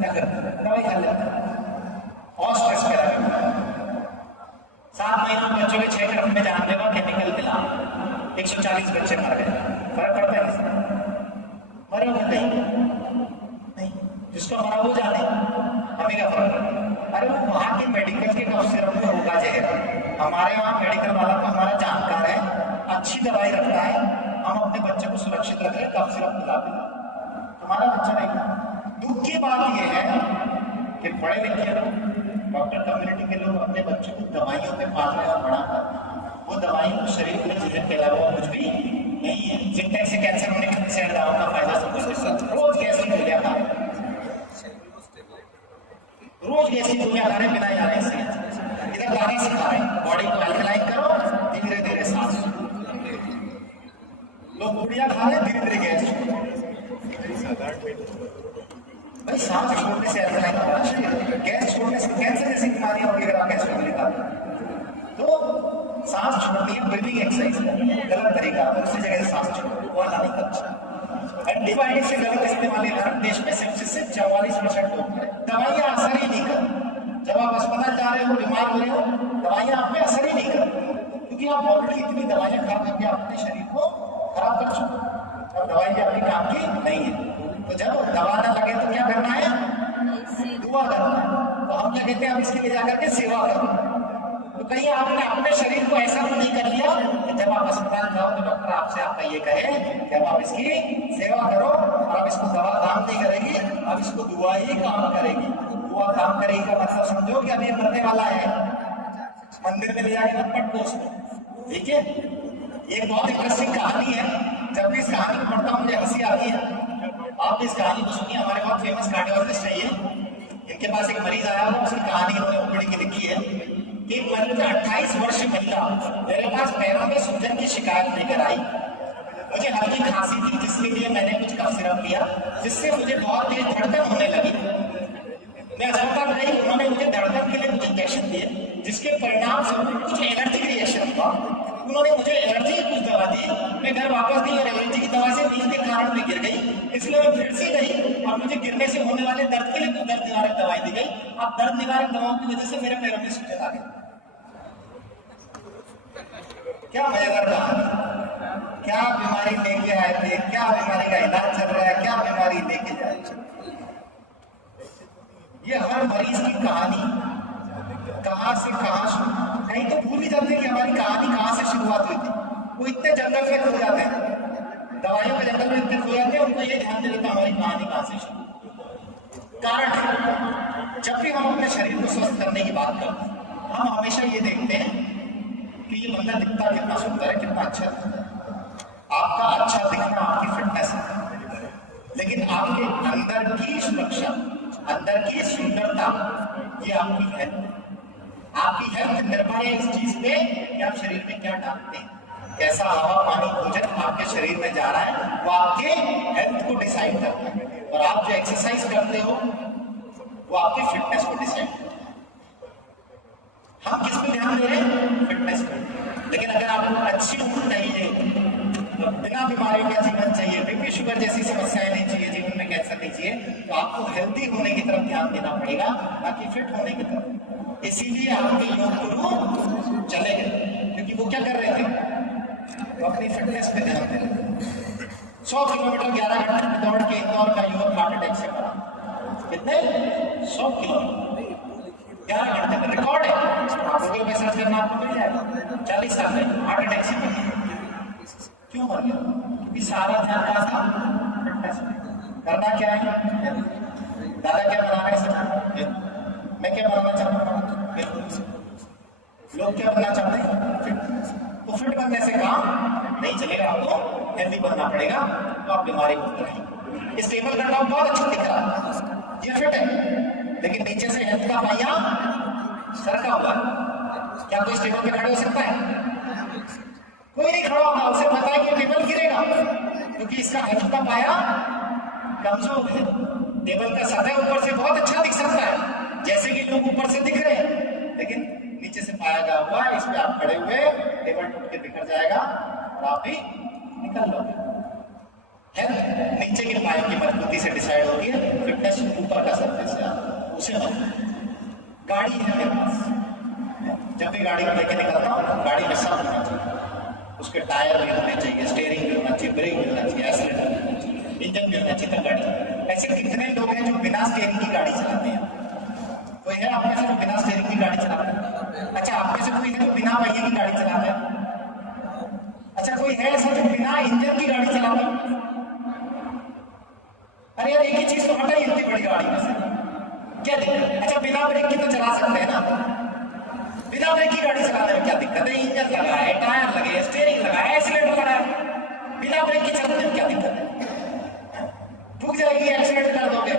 क्या करते हैं? दवाई खा लेते हैं और स्ट्रेस पैदा करते हैं। 7 महीनों में बच्चों के 6 ग्राम में जानलेवा केमिकल मिला, 140 बच्चे मर गए। फर्क पड़ता है किसी? मरे हो गए नहीं, जिसको मरा वो जाने, हमें क्या फर्क? अरे वो वहां के मेडिकल के कफ सिरप में होगा जहर, हमारे वहां मेडिकल वाला तो हमारा जानकार है, अच्छी दवाई रखता है, हम अपने बच्चे को सुरक्षित रख रहे, कफ सिरप पिला हमारा बच्चा नहीं। दुख की बात यह है कि पढ़े लिखे लोग, डॉक्टर कम्युनिटी के लोग अपने बच्चों को दवाइयों पे पाल रहे और बड़ा कर, वो दवाइयों को शरीर में जहर के अलावा कुछ भी नहीं है। जिंटेक से कैंसर होने का सेट दावा का फायदा सब रोज गैस की गोलियां खा रहे, रोज गैस की गोलियां खा रहे बिना जाने से। इधर गाना सिखा रहे हैं बॉडी को अल्कलाइन करो, धीरे धीरे सांस। लोग गुड़िया खा रहे धीरे धीरे गैस। भाई सांस छोड़ने से अल्कलाइन होना चाहिए, गैस छोड़ने से कैंसर जैसी बीमारियां होगी अगर आप गैस छोड़ लेता। तो सांस छोड़नी है, ब्रीदिंग एक्सरसाइज है, गलत तरीका है, उसी जगह से सांस छोड़ो, वो नहीं करना। एंटीबायोटिक से गलत इस्तेमाल भारत देश में सिर्फ 44% लोग हैं। दवाइयां असर ही नहीं कर, जब आप अस्पताल जा रहे हो बीमार हो रहे हो दवाइयां आप में असर ही नहीं कर, क्योंकि आप ऑलरेडी इतनी दवाइयां खा करके अपने शरीर को खराब कर चुके। अब दवाई आपके काम की नहीं है, तो जब दवा ना लगे तो क्या करना है, दुआ करना है। तो हम क्या कहते हैं, हम इसके लिए जाकर के सेवा करो। तो कहीं आपने अपने शरीर को ऐसा तो नहीं कर लिया कि जब आप अस्पताल जाओ तो डॉक्टर आपसे आपका ये कहे कि अब आप इसकी सेवा करो, और अब इसको दवा काम नहीं करेगी, अब इसको दुआ ही काम करेगी। दुआ काम करेगी का मतलब समझो कि अब ये मरने वाला है, मंदिर में ले जाके लपट दो उसको। ठीक है, एक बहुत इंटरेस्टिंग कहानी है, जब भी इस कहानी को पढ़ता हूँ मुझे हंसी आती है। आप इस कहानी को सुनिए, हमारे बहुत फेमस कार्डियोलॉजिस्ट है ये, इनके पास एक मरीज आया हुआ, उसकी कहानी इन्होंने ओपीडी की लिखी है। एक मरीज 28 वर्षीय महिला मेरे पास पैरों में सूजन की शिकायत लेकर आई। मुझे हल्की खांसी थी जिसके लिए मैंने कुछ कफ सिरप लिया, जिससे मुझे बहुत तेज धड़कन होने लगी। मैं अस्पताल गई, उन्होंने मुझे धड़कन के लिए कुछ इंजेक्शन दिए, जिसके परिणाम से कुछ एलर्जी रिएक्शन हुआ। उन्होंने मुझे एलर्जी की कुछ दवा दी, मैं घर वापस गई और एलर्जी की दवा से नींद के कारण मैं गिर गई, इसलिए मैं फिर से गई और मुझे गिरने से होने वाले दर्द के लिए कुछ दर्द निवारक दवाई दी गई। अब दर्द निवारक दवाओं की वजह से मेरे पैरों में सूजन आ गई। क्या मजेदार कहानी, क्या बीमारी लेके आए थे, क्या बीमारी का इलाज चल रहा है, क्या बीमारी लेके जाए। ये हर मरीज की कहानी कहां से कहां शुरू, कहीं तो भूल ही जाते हैं कि हमारी कहानी कहां से शुरुआत हुई थी। वो इतने जंगल में खो जाते हैं, दवाइयों के जंगल में इतने खो जाते हैं, उनको ये ध्यान नहीं देता हमारी कहानी कहां से शुरू। कारण है, जब भी हम अपने शरीर को स्वस्थ करने की बात करते हैं, हम हमेशा ये देखते हैं कि ये बंदा दिखता कितना सुंदर है, कितना अच्छा है। आपका अच्छा दिखना आपकी फिटनेस है, लेकिन आपके अंदर की सुरक्षा, अंदर की सुंदरता, ये आपकी हेल्थ। आपकी हेल्थ निर्भर है इस चीज पे कि आप शरीर में क्या डालते हैं, कैसा हवा पानी भोजन आपके शरीर में जा रहा है, वो आपके हेल्थ को डिसाइड करता है। और आप जो एक्सरसाइज करते हो वो आपकी फिटनेस को डिसाइड करता है। हम किस पे ध्यान दे रहे हैं, फिटनेस पे। लेकिन अगर आपको अच्छी उम्र चाहिए, तो बिना बीमारियों का जीवन चाहिए, बीपी शुगर जैसी समस्याएं नहीं चाहिए, जीवन में कैंसर नहीं चाहिए, तो आपको हेल्दी होने की तरफ ध्यान देना पड़ेगा, ताकि फिट होने की तरफ। इसीलिए आपके योग गुरु चले गए, क्योंकि वो क्या कर रहे थे, वो अपनी फिटनेस पे ध्यान दे रहे थे। 100 किलोमीटर 11 घंटे में दौड़ के इंदौर का युवक हार्ट अटैक से मरा। कितने, 100 किलोमीटर 11 घंटे में, रिकॉर्ड है। आप गूगल पे सर्च करना आपको मिल जाएगा। 40 साल में हार्ट अटैक से मर गया। क्यों मर गया, क्योंकि सारा ध्यान कहाँ था, फिटनेस पे। करना क्या है, दादा क्या बना रहे हैं, मैं क्या बनाना चाहता हूँ, लोग क्या बनना चाहते हैं, फिट। तो फिट बनने से काम नहीं चलेगा, आपको हेल्दी बनना पड़ेगा, तो आप बीमारी मुक्त रहेंगे। इस टेबल का नाम बहुत अच्छा दिख रहा है, ये फिट है, लेकिन नीचे से हेल्थ का पहिया सरका हुआ। क्या कोई इस टेबल पे खड़े हो सकता है, कोई नहीं खड़ा होगा, उसे पता है कि टेबल गिरेगा, क्योंकि इसका हेल्थ का पाया कमजोर है। टेबल का सतह ऊपर से बहुत अच्छा दिख सकता है, जैसे कि लोग ऊपर से दिख रहे हैं, लेकिन नीचे से पाया गया हुआ है, इस पे आप खड़े हुए, टेबल टूट के बिखर जाएगा और आप भी निकल लोगे। हेल्थ नीचे के पायों की मजबूती से डिसाइड होती है, फिटनेस ऊपर का सरफेस है, उसे गाड़ी है मेरे पास, जब भी गाड़ी को लेके निकलता हूँ, गाड़ी में सब होना चाहिए, उसके टायर भी होने चाहिए, स्टीयरिंग भी होना चाहिए, ब्रेक भी होना चाहिए, एक्सीलेटर भी होना चाहिए, इंजन भी होना चाहिए गाड़ी। ऐसे कितने लोग हैं जो बिना स्टीयरिंग की गाड़ी चलाते हैं, कोई है आप में से जो बिना स्टीयरिंग की गाड़ी चलाता है? अच्छा, आप में से कोई है जो बिना पहिए की गाड़ी चलाता है? अच्छा, कोई है ऐसा जो बिना इंजन की गाड़ी चलाता है? अरे यार, एक ही चीज तो हटाई इतनी बड़ी गाड़ी में से, क्या दिक्कत? अच्छा, बिना ब्रेक की तो चला सकते हैं ना, बिना ब्रेक की गाड़ी चलाने में क्या दिक्कत है? इंजन लगा है, टायर लगे, स्टीयरिंग लगा है, एक्सीलेटर लगा है, लेके चलते हैं, क्या दिक्कत है? ठुक जाएगी, एक्सीडेंट कर दोगे,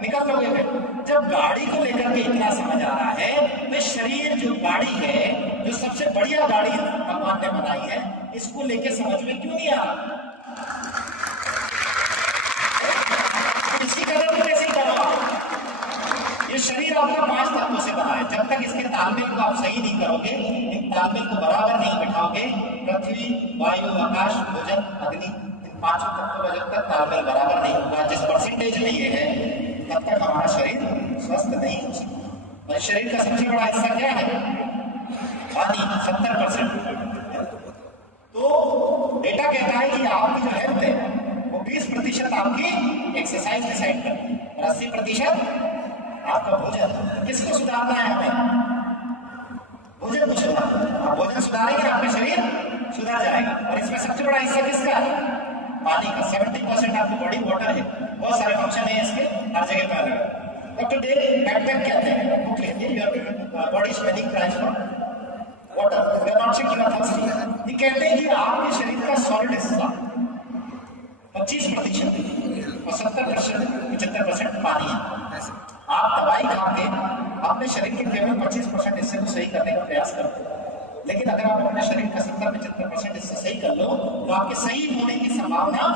निकल लोगे फिर। जब गाड़ी को लेकर के इतना समझ आ रहा है, तो शरीर जो गाड़ी है, जो सबसे बढ़िया गाड़ी भगवान ने बनाई है, इसको लेके समझ में क्यों नहीं आ रहा? इसी कदर कैसे करो? ये शरीर आपका 5 तत्वों से बना है। जब तक इसके तालमेल को आप सही नहीं करोगे, इन तालमेल को बराबर नहीं बिठाओगे, पृथ्वी, वायु, आकाश, भोजन, अग्नि, इन 5 तत्वों का जब तक तालमेल बराबर नहीं होगा, जिस परसेंटेज में ये है, तब तक हमारा शरीर स्वस्थ नहीं हो सकता। और शरीर का सबसे बड़ा हिस्सा क्या है? पानी, 70%। तो डेटा कहता है कि आपकी जो हेल्थ है वो 20% आपकी एक्सरसाइज डिसाइड करती है और 80% आपका भोजन। किसको सुधारना है हमें? भोजन को सुधारना। आप भोजन सुधारेंगे, आपका शरीर सुधर जाएगा। और इसमें सबसे बड़ा हिस्सा किसका है? पानी का। 70% आपकी बॉडी वाटर है। बहुत सारे फंक्शन है इसके, हर जगह पे अलग। डॉक्टर डेविड बैकबैक कहते हैं, बुक लिखिए, your body is making cries for water, you are not sick, you are thirsty. ये कहते हैं कि आपके शरीर का सॉलिड हिस्सा 25% और 75% पानी है। आप दवाई खा के अपने शरीर के केवल 25% हिस्से को सही करने का प्रयास करते हो, लेकिन अगर आप अपने शरीर का 70-75% हिस्सा सही कर लो, तो आपके सही होने की संभावना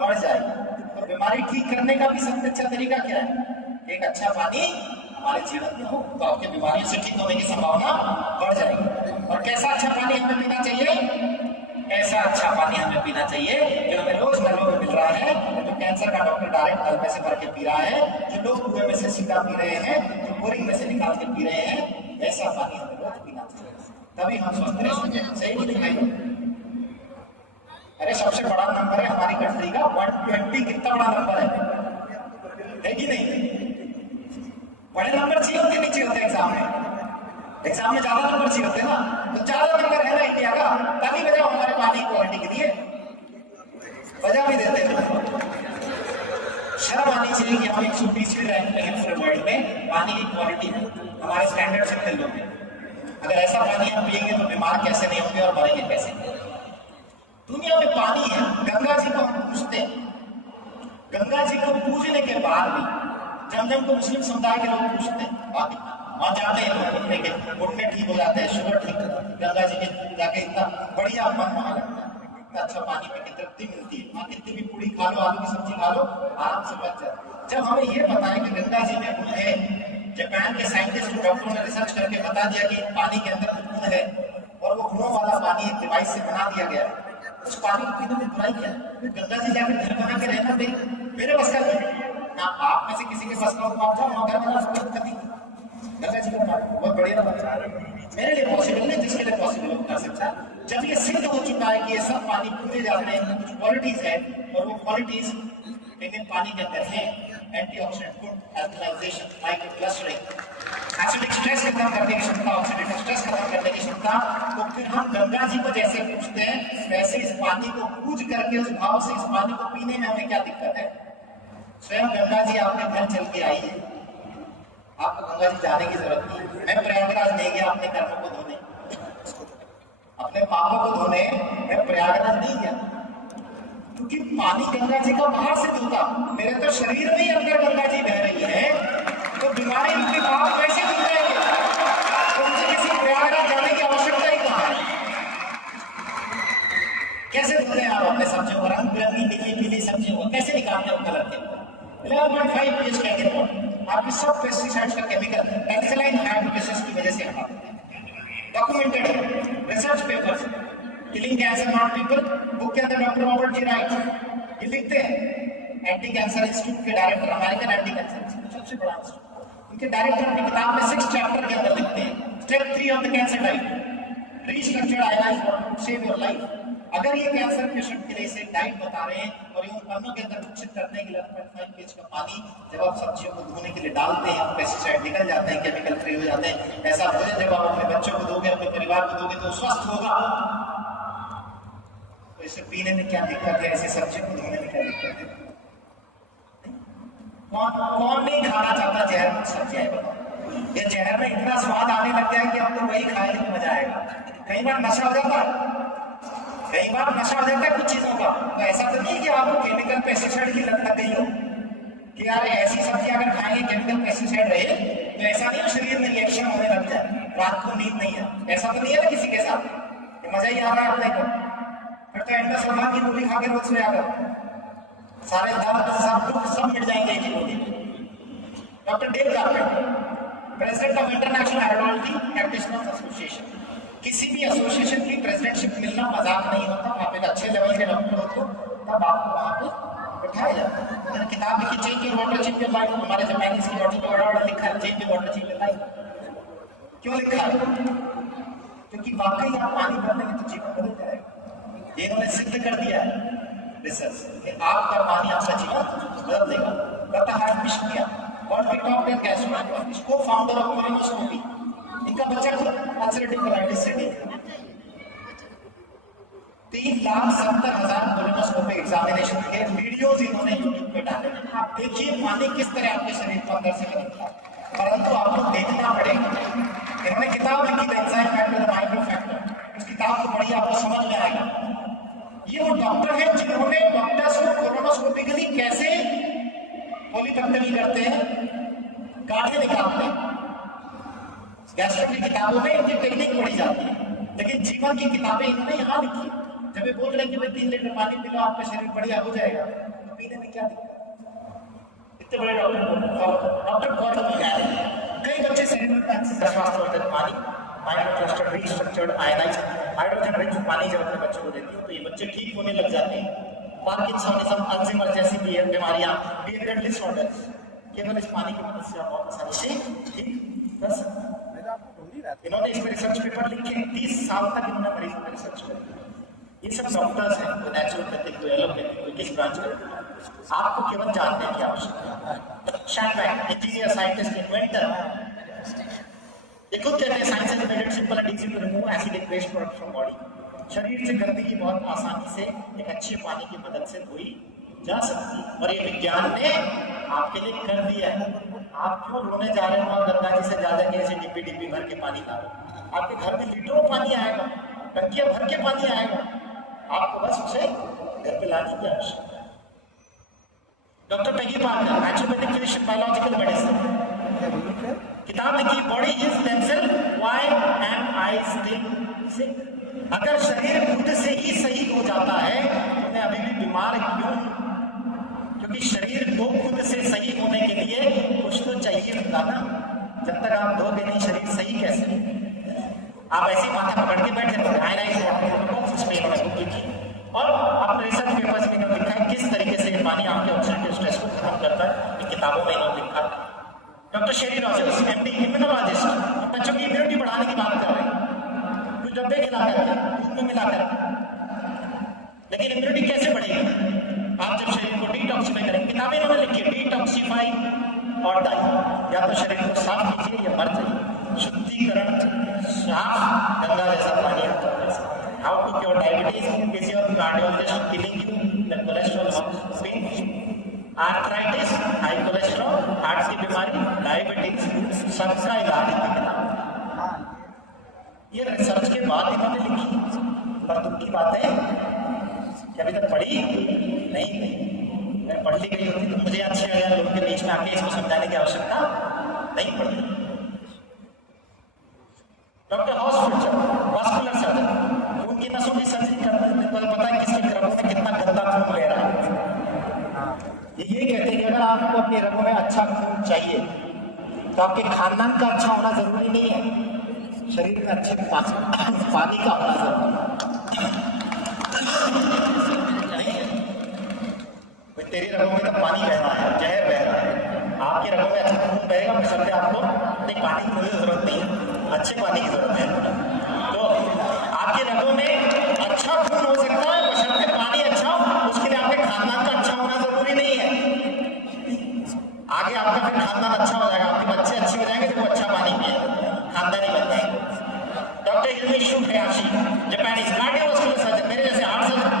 बढ़ जाएगी। तो बीमारी ठीक करने का भी सबसे अच्छा तरीका क्या है? एक अच्छा पानी हमारे जीवन में हो, तो आपकी बीमारियों से ठीक होने की संभावना बढ़ जाएगी। और कैसा अच्छा पानी हमें पीना चाहिए? ऐसा अच्छा पानी हमें पीना चाहिए जो हमें रोज नलों में मिल रहा है, जो कैंसर का डॉक्टर डायरेक्ट नल में से भर के पी रहा है, जो लोग कुएं में से सीधा पी रहे हैं, जो बोरिंग में से निकाल के पी रहे हैं, ऐसा पानी हमें रोज पीना चाहिए, तभी हम स्वस्थ रह सकते हैं। सही नहीं भाई? अरे सबसे बड़ा नंबर है हमारी कंट्री का 120। कितना बड़ा नंबर है कि नहीं? बड़े नंबर चाहिए होते नहीं चाहिए होते एग्जाम में? एग्जाम में ज्यादा नंबर चाहिए होते ना, तो ज्यादा नंबर है ना इंडिया का, तभी वजह हमारे पानी की क्वालिटी के लिए वजह भी देते हैं। शर्म आनी चाहिए कि हम 120वीं रैंक पे हैं पूरे वर्ल्ड में पानी की क्वालिटी में, हमारे स्टैंडर्ड से खेल लोगे। अगर ऐसा पानी हम पिएंगे तो बीमार कैसे नहीं होंगे और मरेंगे कैसे? दुनिया में पानी है। गंगा जी को हम पूजते हैं, गंगा जी को पूजने के बाद भी जमजम को मुस्लिम समुदाय के लोग पूजते हैं, वहां जाते हैं, घुटने ठीक हो जाते हैं, शुगर ठीक होता है। गंगा जी के जाके इतना बढ़िया मन वहां लगता है, इतना अच्छा पानी में की तृप्ति मिलती है। वहां कितनी भी पूरी खा लो, आलू की सब्जी खा लो, आराम से बच जाए। जब हमें ये पता है कि गंगा जी में गुण है, जापान के साइंटिस्ट और डॉक्टरों ने रिसर्च करके बता दिया कि पानी के अंदर गुण है और वो गुणों वाला पानी एक डिवाइस से बना दिया गया है, उस पानी को पीने में बुराई क्या है? गंगा जी जाकर घर बना के रहना मेरे बस का नहीं ना, आप में से किसी के बस का हो, आप जाओ घर बना सकते हैं। गंगा जी का पानी बहुत बढ़िया बता रहे हैं, मेरे लिए पॉसिबल नहीं, जिसके लिए पॉसिबल हो कर सकता है। जब ये सिद्ध हो चुका है कि ये सब पानी पूजे जाते हैं, कुछ क्वालिटीज है और वो क्वालिटीज इंडियन पानी के अंदर है, antioxidant, good alkalisation, micro clustering, acidic stress खत्म करने की क्षमता, ऑक्सीडेटिव स्ट्रेस खत्म करने की क्षमता, तो फिर हम गंगा जी को जैसे पूजते हैं वैसे इस पानी को पूज करके उस भाव से इस पानी को पीने में हमें क्या दिक्कत है? स्वयं गंगा जी आपके घर चल के आई है, आपको गंगा जी जाने की जरूरत नहीं। मैं प्रयागराज नहीं गया अपने कर्मों को धोने, अपने पापों को धोने मैं प्रयागराज नहीं गया, क्योंकि पानी गंगा जी का बाहर से धोता, मेरे तो शरीर में ही अंदर गंगा जी बह रही है, तो बीमारी के पाप कैसे धुल जाएंगे? तो मुझे किसी प्रयागराज जाने की आवश्यकता ही कहाँ है? कैसे धोते हैं आप अपने सब्जियों को? रंग बिरंगी नीली पीली सब्जियों को कैसे निकालते हो कलर के? 11.5 pH का रिपोर्ट आपकी सब पेस्टिसाइड्स का केमिकल एल्कलाइन हाइड्रोलिसिस की वजह से हटाते हैं। डॉक्यूमेंटेड है, research papers, killing cancer not people, book के अंदर डॉक्टर रॉबर्ट जी राइट ये लिखते हैं। एंटी कैंसर इंस्टीट्यूट के director, American anti cancer institute सबसे बड़ा इंस्टीट्यूट, उनके डायरेक्टर अपनी किताब में 6 चैप्टर के अंदर लिखते हैं, step 3 of the cancer diet, restructured ionised water to save your life. अगर ये कैंसर पेशेंट के लिए इसे डाइट बता रहे हैं और इन पन्नों के अंदर विकसित करने के लिए 11.5 pH का पानी जब आप सब्जियों को धोने के लिए डालते हैं, पेस्टिसाइड निकल जाते हैं, केमिकल फ्री हो जाते हैं, ऐसा भोजन जब आप अपने बच्चों को दोगे, अपने परिवार को दोगे तो स्वस्थ होगा। तो इसे पीने में क्या दिक्कत है? ऐसे सब्जी को धोने में क्या दिक्कत है? कौन नहीं खाना चाहता जहर में सब्जियां? बताओ, ये जहर में इतना स्वाद आने लग गया है कि अब तो वही खाए तो मजा आएगा। कई बार नशा हो जाता है, कई बार नशा हो जाता है कुछ चीजों का, तो ऐसा तो नहीं है कि आपको केमिकल पेस्टिसाइड की लत लग गई हो कि यार ऐसी सब्जी अगर खाएंगे केमिकल पेस्टिसाइड रहे तो ऐसा नहीं हो शरीर में रिएक्शन होने लग जाए, रात को नींद नहीं है, ऐसा तो नहीं है ना किसी के साथ, ये मजा ही आ रहा है अपने को। फिर तो एंडोसल्फान की गोली खा के रोज सोया करो, सारे दर्द सब दुख सब मिट जाएंगे एक ही गोली में। Doctor Dale Carpenter, president of international herodology practitioners association, किसी भी एसोसिएशन की प्रेसिडेंटशिप मिलना मजाक नहीं होता। आप एक अच्छे लेवल के डॉक्टर हो तब आपको वहां पे बिठाया जाता है। मैंने किताब लिखी change your water change your life, हमारे जापानीज की वाटर का लिखा है change your water change your life. क्यों लिखा है? क्योंकि वाकई आप पानी भर लेंगे तो जीवन बदल जाएगा। ये इन्होंने सिद्ध कर दिया है रिसर्च कि आपका पानी आपका जीवन बदल देगा। डॉक्टर हार्ट मिश्रिया, वर्ल्ड के टॉप 10 गैस्ट्रोएंटरोलॉजिस्ट, को फाउंडर ऑफ कोलोनोस्कोपी, इनका बच्चा खुद अल्सरेटिव कोलाइटिस से ठीक है। 3,70,000 कोलोनोस्कोपी एग्जामिनेशन के वीडियोस इन्होंने यूट्यूब पे डाले। आप देखिए पानी किस तरह आपके शरीर को अंदर से बदलता है, परंतु आपको देखना पड़ेगा। इन्होंने किताब लिखी the enzyme factor the micro factor, उस किताब को पढ़िए आपको समझ में आएगा। ये वो डॉक्टर है जिन्होंने डॉक्टर्स को कोलोनोस्कोपिकली कैसे पोलिपेक्टमी करते हैं, गांठें निकालते हैं। गैस्ट्रो की किताबों में इनकी टेक्निक पढ़ी जाती है, लेकिन जीवन की किताबें इन्होंने यहाँ लिखी। जब ये बोल रहे हैं कि भाई 3 लीटर पानी पी लो आपका शरीर बढ़िया हो जाएगा, तो पीने में क्या दिक्कत? इतने बड़े डॉक्टर कौन है? कई बच्चे सेरेब्रल स्वास्थ्यवर्धक पानी, microcluster rich structured ionised hydrogen rich पानी जब अपने बच्चों को देती हो तो ये बच्चे ठीक होने लग जाते हैं। पार्किंसनिज्म, अल्जाइमर जैसी बीमारियां, बिहेवियरल डिसऑर्डर्स केवल इस पानी की मदद से आप बहुत आसानी से ठीक कर सकते हैं। इन्होंने इसमें रिसर्च पेपर लिखे, 30 साल तक इन्होंने मरीजों में रिसर्च किया। ये सब डॉक्टर्स हैं, कोई नेचुरोपैथिक, कोई एलोपैथिक, कोई किस ब्रांच में, आपको केवल जानने की आवश्यकता है। शैनबैक, इंजीनियर, साइंटिस्ट, इन्वेंटर, ये खुद कहते हैं science has made it simple and easy to remove acidic waste product from body. शरीर से गंदगी बहुत आसानी से एक अच्छे पानी की मदद से धोई जा सकती है, और ये विज्ञान ने आपके लिए कर दिया है। आप क्यों रोने जा रहे हो और गंगा जी से जा जाके ऐसे डिब्बी भर के पानी ला रहे हो? आपके घर में लीटरों पानी आएगा, टंकियां भर के पानी आएगा, आपको बस उसे घर पे लाने की आवश्यकता है। Doctor Peggy Parker, naturopathic physician, biological medicine, किताब लिखी body is themself why am I still sick. अगर शरीर खुद से ही सही हो जाता है तो मैं अभी भी बीमार क्यों? क्योंकि शरीर को खुद से सही होने के लिए कुछ तो चाहिए होगा ना। जब तक आप धोगे नहीं शरीर सही कैसे? आप ऐसी माथा पकड़ के बैठ जाते हैं। और आपने रिसर्च पेपर्स में लिखा है किस तरीके से ये पानी आपके ऑक्सीडेटिव स्ट्रेस को खत्म करता है, इन किताबों में इन्होंने लिखा। डॉक्टर शेरी रॉजर्स, एमडी, इम्यूनोलॉजिस्ट, बच्चों की इम्यूनिटी बढ़ाने की बात कर रहे हैं, कुछ डब्बे खिलाकर दूध में मिलाकर। लेकिन इम्यूनिटी कैसे बढ़ेगी? आप जब शरीर को डिटॉक्सिफाई करेंगे, किताबें इन्होंने लिखी है डिटॉक्सिफाई और डाई, या तो शरीर को साफ कीजिए या मर जाइए। शुद्धिकरण, साफ गंगा जैसा पानी आता है। How to cure diabetes, is your cardiologist killing you, the cholesterol spin, arthritis, high cholesterol, heart की बीमारी, डायबिटीज, सबका इलाज की किताब। ये रिसर्च के बाद इन्होंने लिखी, पर दुख की बात है कि अभी तक पढ़ी नहीं। मैं पढ़ ली गई होती तो मुझे अच्छे अगर लोगों के बीच में आके इसको समझाने की आवश्यकता नहीं पड़ती। डॉक्टर हॉस्पिटल, वास्कुलर सर्जन, खून की नसों की सर्जरी करते हैं, तो पता है किसके रगों में कितना गंदा खून ले रहा है। ये कहते हैं कि अगर आपको अपने रगों में अच्छा खून चाहिए तो आपके खानदान का अच्छा होना जरूरी नहीं है, शरीर में अच्छे पानी का होना जरूरी नहीं है। तेरे रगों में तो पानी बह रहा है, जहर बह रहा है, आपके रगों में अच्छा खून बहेगा, बशर्ते आपको अपने पानी की कोई जरूरत नहीं है, अच्छे पानी की जरूरत है। तो आपके रगों में अच्छा खून हो सकता है, बशर्ते पानी अच्छा हो, उसके लिए आपके खानदान का अच्छा होना जरूरी नहीं है। आगे आपका फिर खानदान अच्छा हो जाएगा, आपके बच्चे अच्छे हो जाएंगे तो वो अच्छा पानी पिएंगे, खानदानी बन जाएंगे। Doctor Hiroshi Hayashi, Japanese, cardiovascular surgeon, मेरे जैसे हार्ट सर्जन,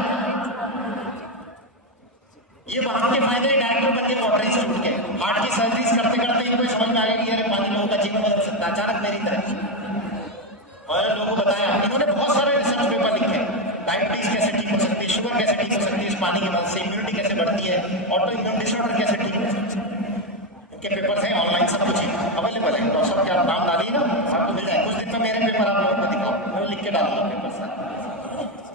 ये वहां के फायदे डायरेक्टर बन के वाटर इंस्टीट्यूट के हार्ट की सर्जरीज करते करते इनको समझ में आ गया कि यार पानी लोगों का जीवन बदल सकता है, अचानक मेरी तरह। और लोगों को बताया, इन्होंने बहुत सारे रिसर्च पेपर लिखे, डायबिटीज कैसे है, ऑटो इम्यून डिसऑर्डर कैसे ठीक है? इनके पेपर्स हैं ऑनलाइन, सब कुछ अवेलेबल है। डॉक्टर साहब के आप नाम डालिए ना, आपको मिल जाए। कुछ दिन में मेरे पेपर आप लोगों को दिखाओ, मैं लिख के डालूंगा पेपर साथ।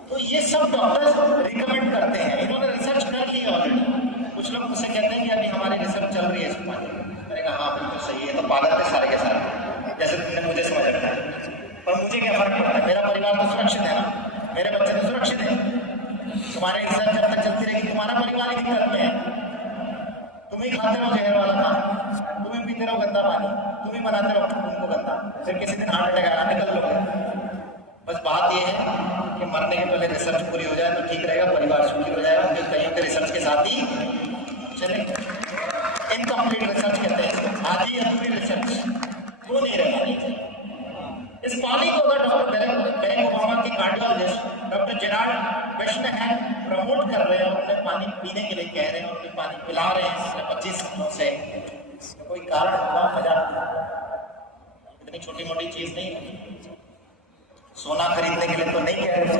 तो ये सब डॉक्टर्स रिकमेंड करते हैं, इन्होंने रिसर्च कर ली ऑलरेडी। कुछ लोग मुझसे कहते हैं कि अभी हमारी रिसर्च चल रही है इस पानी में। मैंने कहा हाँ बिल्कुल सही है, तो पागल थे सारे के सारे, जैसे तुमने मुझे समझ रखा है। पर मुझे क्या फर्क पड़ता है, मेरा परिवार तो सुरक्षित है ना, मेरे बच्चे तो सुरक्षित हैं। तुम्हारे रिसर्च जब तक चलती रहेगी तुम्हारा परिवार ही दिक्कत में है। तुम ही खाते रहो जहर वाला खाना, तुम ही पीते रहो गंदा पानी, तुम ही बनाते रहो तुमको गंदा, फिर किसी दिन हार्ट अटैक आना निकल लोगे। बस बात यह है कि मरने के पहले रिसर्च पूरी हो जाए तो ठीक रहेगा, परिवार सुखी हो जाएगा। फिर कईयों के रिसर्च के साथ ही चले, इनकम्प्लीट रिसर्च कहते हैं, आधी अधूरी रिसर्च वो नहीं रहना। इस पानी को अगर डॉक्टर बैरक ओबामा के कार्डियोलॉजिस्ट डॉक्टर जेराल्ड वेशनहैम प्रमोट कर रहे हैं, उन्हें पानी पीने के लिए कह रहे हैं, उन्हें पानी पिला रहे हैं 25 सालों से, तो कोई कारण होगा, मजा। इतनी छोटी मोटी चीज नहीं है, सोना खरीदने के लिए तो नहीं कह रहे,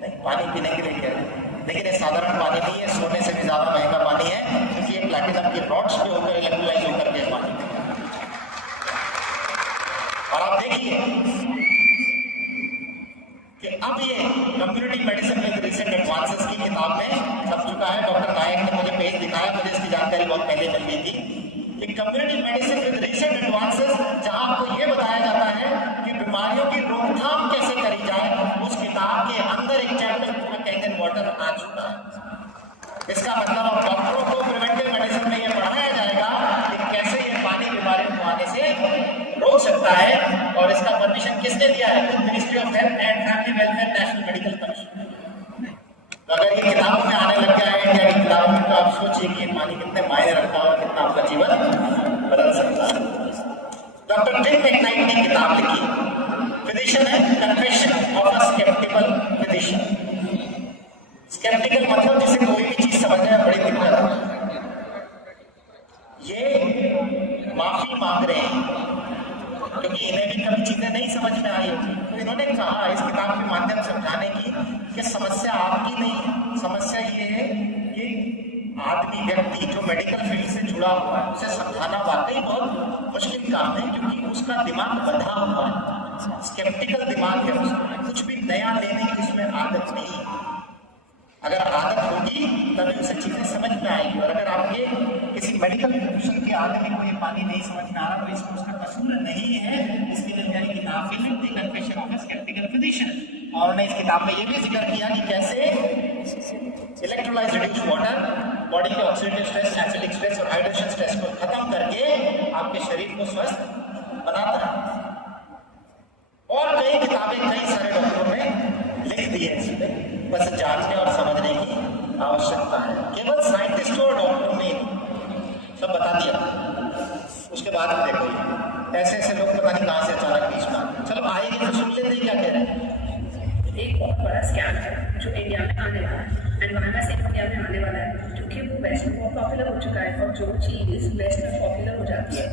नहीं, पानी पीने के लिए कह रहे हैं। लेकिन ये साधारण पानी नहीं है, सोने से भी ज्यादा महंगा पानी है, क्योंकि ये प्लैटिनम की रॉड्स पे होकर इलेक्ट्रोलाइज होकर के पानी। और आप देखिए कि अब ये कम्युनिटी मेडिसिन में रिसेंट एडवांसेस की किताब में छप चुका है। डॉक्टर नायक ने मुझे पेज दिखाया, मुझे इसकी जानकारी बहुत पहले मिल गई थी कि community medicine with recent advances, जहां आपको ये बताया जाता है कि बीमारियों की रोकथाम कैसे करी जाए, उस किताब के अंदर एक चैप्टर पूरा कैंगन वाटर आ चुका है। इसका मतलब अब डॉक्टरों को प्रिवेंटिव मेडिसिन में ये पढ़ाया जाएगा कि कैसे ये पानी बीमारियों को आने से रोक सकता है। और इसका परमिशन किसने दिया है? Ministry of health and family welfare, national medical commission. तो अगर ये किताबों में आने लग गया है इंडिया की किताबों में, तो आप सोचिए कि ये पानी कितने मायने रखता है और कितना आपका जीवन बदल सकता है। डॉक्टर टिम मैकनाइट ने किताब लिखी, फिजिशियन है, confession of a sceptical physician. Sceptical मतलब जिसे कोई भी चीज समझने में बड़ी दिक्कत है। ये माफी मांग रहे हैं क्योंकि इन्हें भी कभी चीजें नहीं समझ में आई होगी, तो इन्होंने कहा इस किताब के माध्यम से समझाने की कि समस्या आपकी नहीं है, समस्या ये है कि आदमी व्यक्ति जो मेडिकल फील्ड से जुड़ा हुआ है उसे समझाना वाकई बहुत मुश्किल काम है, क्योंकि उसका दिमाग बंधा हुआ है, स्केप्टिकल दिमाग है उसका, कुछ भी नया लेने की उसमें आदत नहीं है। अगर आदत होगी तभी उसे चीजें समझ में आएगी। और अगर आपके किसी मेडिकल प्रोफेशन के आदमी को ये पानी नहीं समझ में आ रहा तो इसको उसका कसूर नहीं है। इसके लिए मेरी किताब भी लिखी, confession of a sceptical physician, और उन्होंने इस किताब में ये भी जिक्र किया कि कैसे इलेक्ट्रोलाइज रिड्यूस वाटर बॉडी के ऑक्सीडेटिव स्ट्रेस, एसिडिक स्ट्रेस और हाइड्रेशन स्ट्रेस को खत्म करके आपके शरीर को स्वस्थ बनाता है। और कई किताबें कई सारे डॉक्टरों ने लिख दी है, इसमें बस जानने और समझने की आवश्यकता है। केवल साइंटिस्टों और डॉक्टरों ने सब बता दिया, उसके बाद में देखो ऐसे ऐसे लोग पता नहीं कहां से अचानक बीच में। चलो आएंगे तो सुन लेते क्या कह रहे हैं। एक बहुत बड़ा स्कैम है जो इंडिया में आने वाला है, एंड वहाँ से इंडिया में आने वाला है, क्योंकि वो वेस्ट में बहुत पॉपुलर हो चुका है। और जो चीज़ वेस्ट में पॉपुलर हो जाती है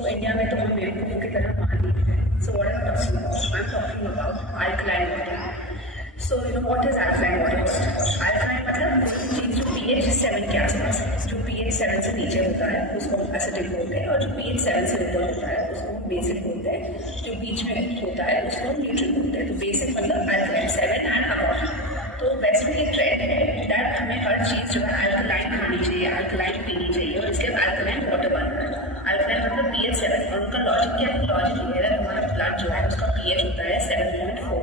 वो इंडिया में तो हम बेवकूफ़ों की तरह मान ली है। So what I am talking about alkaline water. So you know what is alkaline water? Alkaline मतलब चीज़ जो pH 7 के आसपास है, जो pH 7 से नीचे होता है उसको एसिडिक बोलते हैं, और जो pH 7 से ऊपर होता है उसको बेसिक बोलते हैं, जो बीच में होता है उसको न्यूट्रल बोलते हैं। तो बेसिक मतलब alkaline 7 एंड अबव। तो वेस्ट में एक ट्रेंड है दैट हमें हर चीज़ जो है अल्कलाइन खानी चाहिए, अल्कलाइन पीनी चाहिए, और इसके बाद अल्कलाइन वाटर बनना है। अल्कलाइन मतलब pH 7, और उनका लॉजिक क्या है? लॉजिक ये है हमारा ब्लड जो है उसका pH होता है 7.4,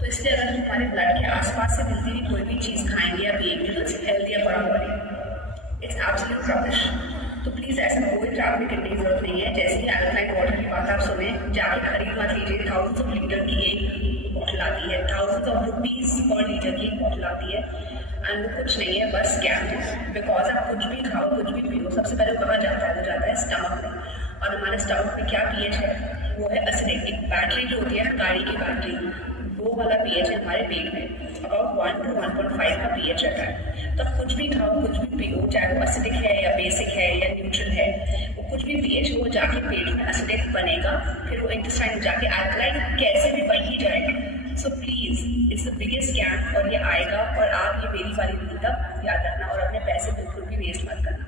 तो इसलिए अगर हम हमारे ब्लड के आसपास से मिलती हुई कोई भी चीज़ खाएंगे या पिएंगे तो it's healthy for our body. It's absolute rubbish. तो प्लीज़ ऐसा कोई ट्रैवल करने की जरूरत नहीं है। जैसे ही अल्कलाइन वाटर की बात आप सुने, जाके खरीद मत लीजिए। थाउजेंड्स ऑफ लीटर की एक बॉटल आती है, थाउजेंड्स ऑफ रुपीज़ पर लीटर की एक बॉटल आती है, एंड वो कुछ नहीं है, बस स्कैम है। बिकॉज आप कुछ भी खाओ, कुछ भी पियो, सबसे पहले कहाँ जाता है? वो जाता है स्टमक में, और हमारे स्टमक में क्या pH है? वो है एसिडिक। एक बैटरी जो होती है ना, गाड़ी की बैटरी, वो वाला pH है हमारे पेट में, अबाउट 1 to 1.5 का pH रहता है। तो कुछ भी खाओ, कुछ भी पियो, चाहे वो एसिडिक है या बेसिक है या न्यूट्रल है, वो कुछ भी pH वो जाके पेट में एसिडिक बनेगा, फिर वो इंटेस्टाइन में जाके अल्कलाइन कैसे भी बन ही जाएगा। So please it's the biggest scam और ये आएगा और आप ये मेरी बारी नहीं तब याद रखना और अपने पैसे बिल्कुल भी वेस्ट मत करना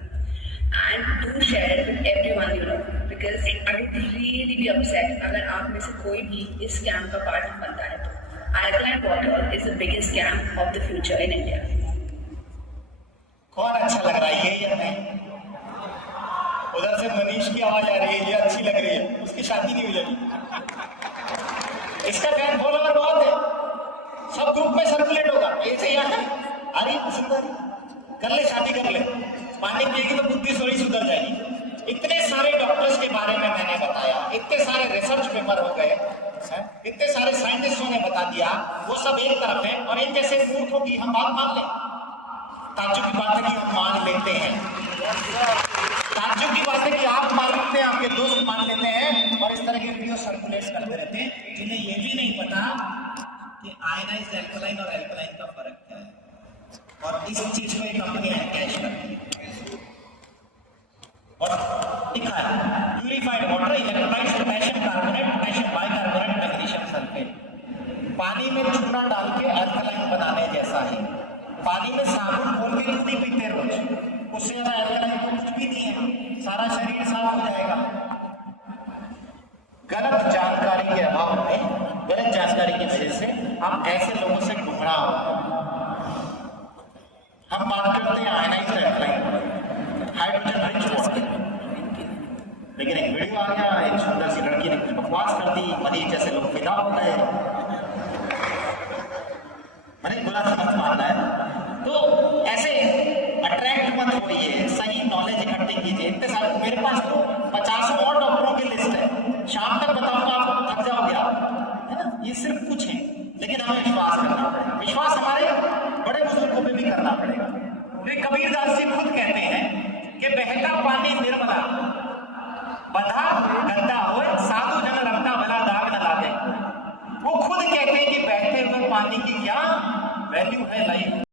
and do share it with everyone you know because I would really be upset अगर आप में से कोई भी इस स्कैम का पार्ट बनता है तो alkaline water is the biggest scam of the future in India. कौन अच्छा लग रहा है ये या मैं? उधर से मनीष की आवाज आ रही है, ये अच्छी लग रही है, उसकी शादी नहीं हुई अभी। इसका फैन फॉलोवर बहुत है, सब ग्रुप में सर्कुलेट होगा, ऐसे ही आता है, आ रही पसंद आ रही, कर ले शादी कर ले, पानी पिएगी तो बुद्धि थोड़ी सुधर जाएगी। इतने सारे डॉक्टर्स के बारे में मैंने बताया, इतने सारे रिसर्च पेपर हो गए, इतने सारे साइंटिस्टों ने बता दिया, वो सब एक तरफ है और इन जैसे मूर्खों की हम बात मान लें। ताज्जुब की बात है कि हम मान लेते हैं, ताज्जुब की बात है कि आप मान लेते हैं, आपके दोस्त मान लेते हैं और इस तरह के वीडियो सर्कुलेट करते रहते हैं जिन्हें ये भी नहीं पता कि आयनाइज्ड एल्कलाइन और एल्कलाइन का फर्क क्या है। और इस चीज को एक कंपनी कैश करती है और लिखा है purified water electrolysed potassium carbonate, potassium bicarbonate, magnesium sulphate. पानी में चूना डाल के एल्कलाइन बनाने जैसा है। पानी में साबुन घोल के क्यों नहीं पीते रोज? उससे ज्यादा एल्कलाइन तो कुछ भी नहीं है, सारा शरीर साफ हो जाएगा। गलत जानकारी के अभाव में, गलत जानकारी की वजह से हम ऐसे लोगों से गुमराह हो। हम बात करते हैं ionised alkaline, hydrogen rich water, लेकिन एक वीडियो आ गया, एक सुंदर सी लड़की ने कुछ बकवास कर दी, मरीज जैसे लोग फिदा हो गए। मैंने बुरा समझ मानना है तो ऐसे अट्रैक्ट मत होइए, सही नॉलेज इकट्ठी कीजिए। इतने सारे मेरे पास तो 50 और डॉक्टरों की लिस्ट है, शाम तक बताऊंगा आप थक जाओगे आप, है ना। ये सिर्फ कुछ है, लेकिन हमें विश्वास करना पड़ेगा, विश्वास हमारे बड़े बुजुर्गों पे भी करना पड़ेगा। वे कबीरदास जी खुद कहते हैं कि बहता पानी निर्मला, बंधा गंदा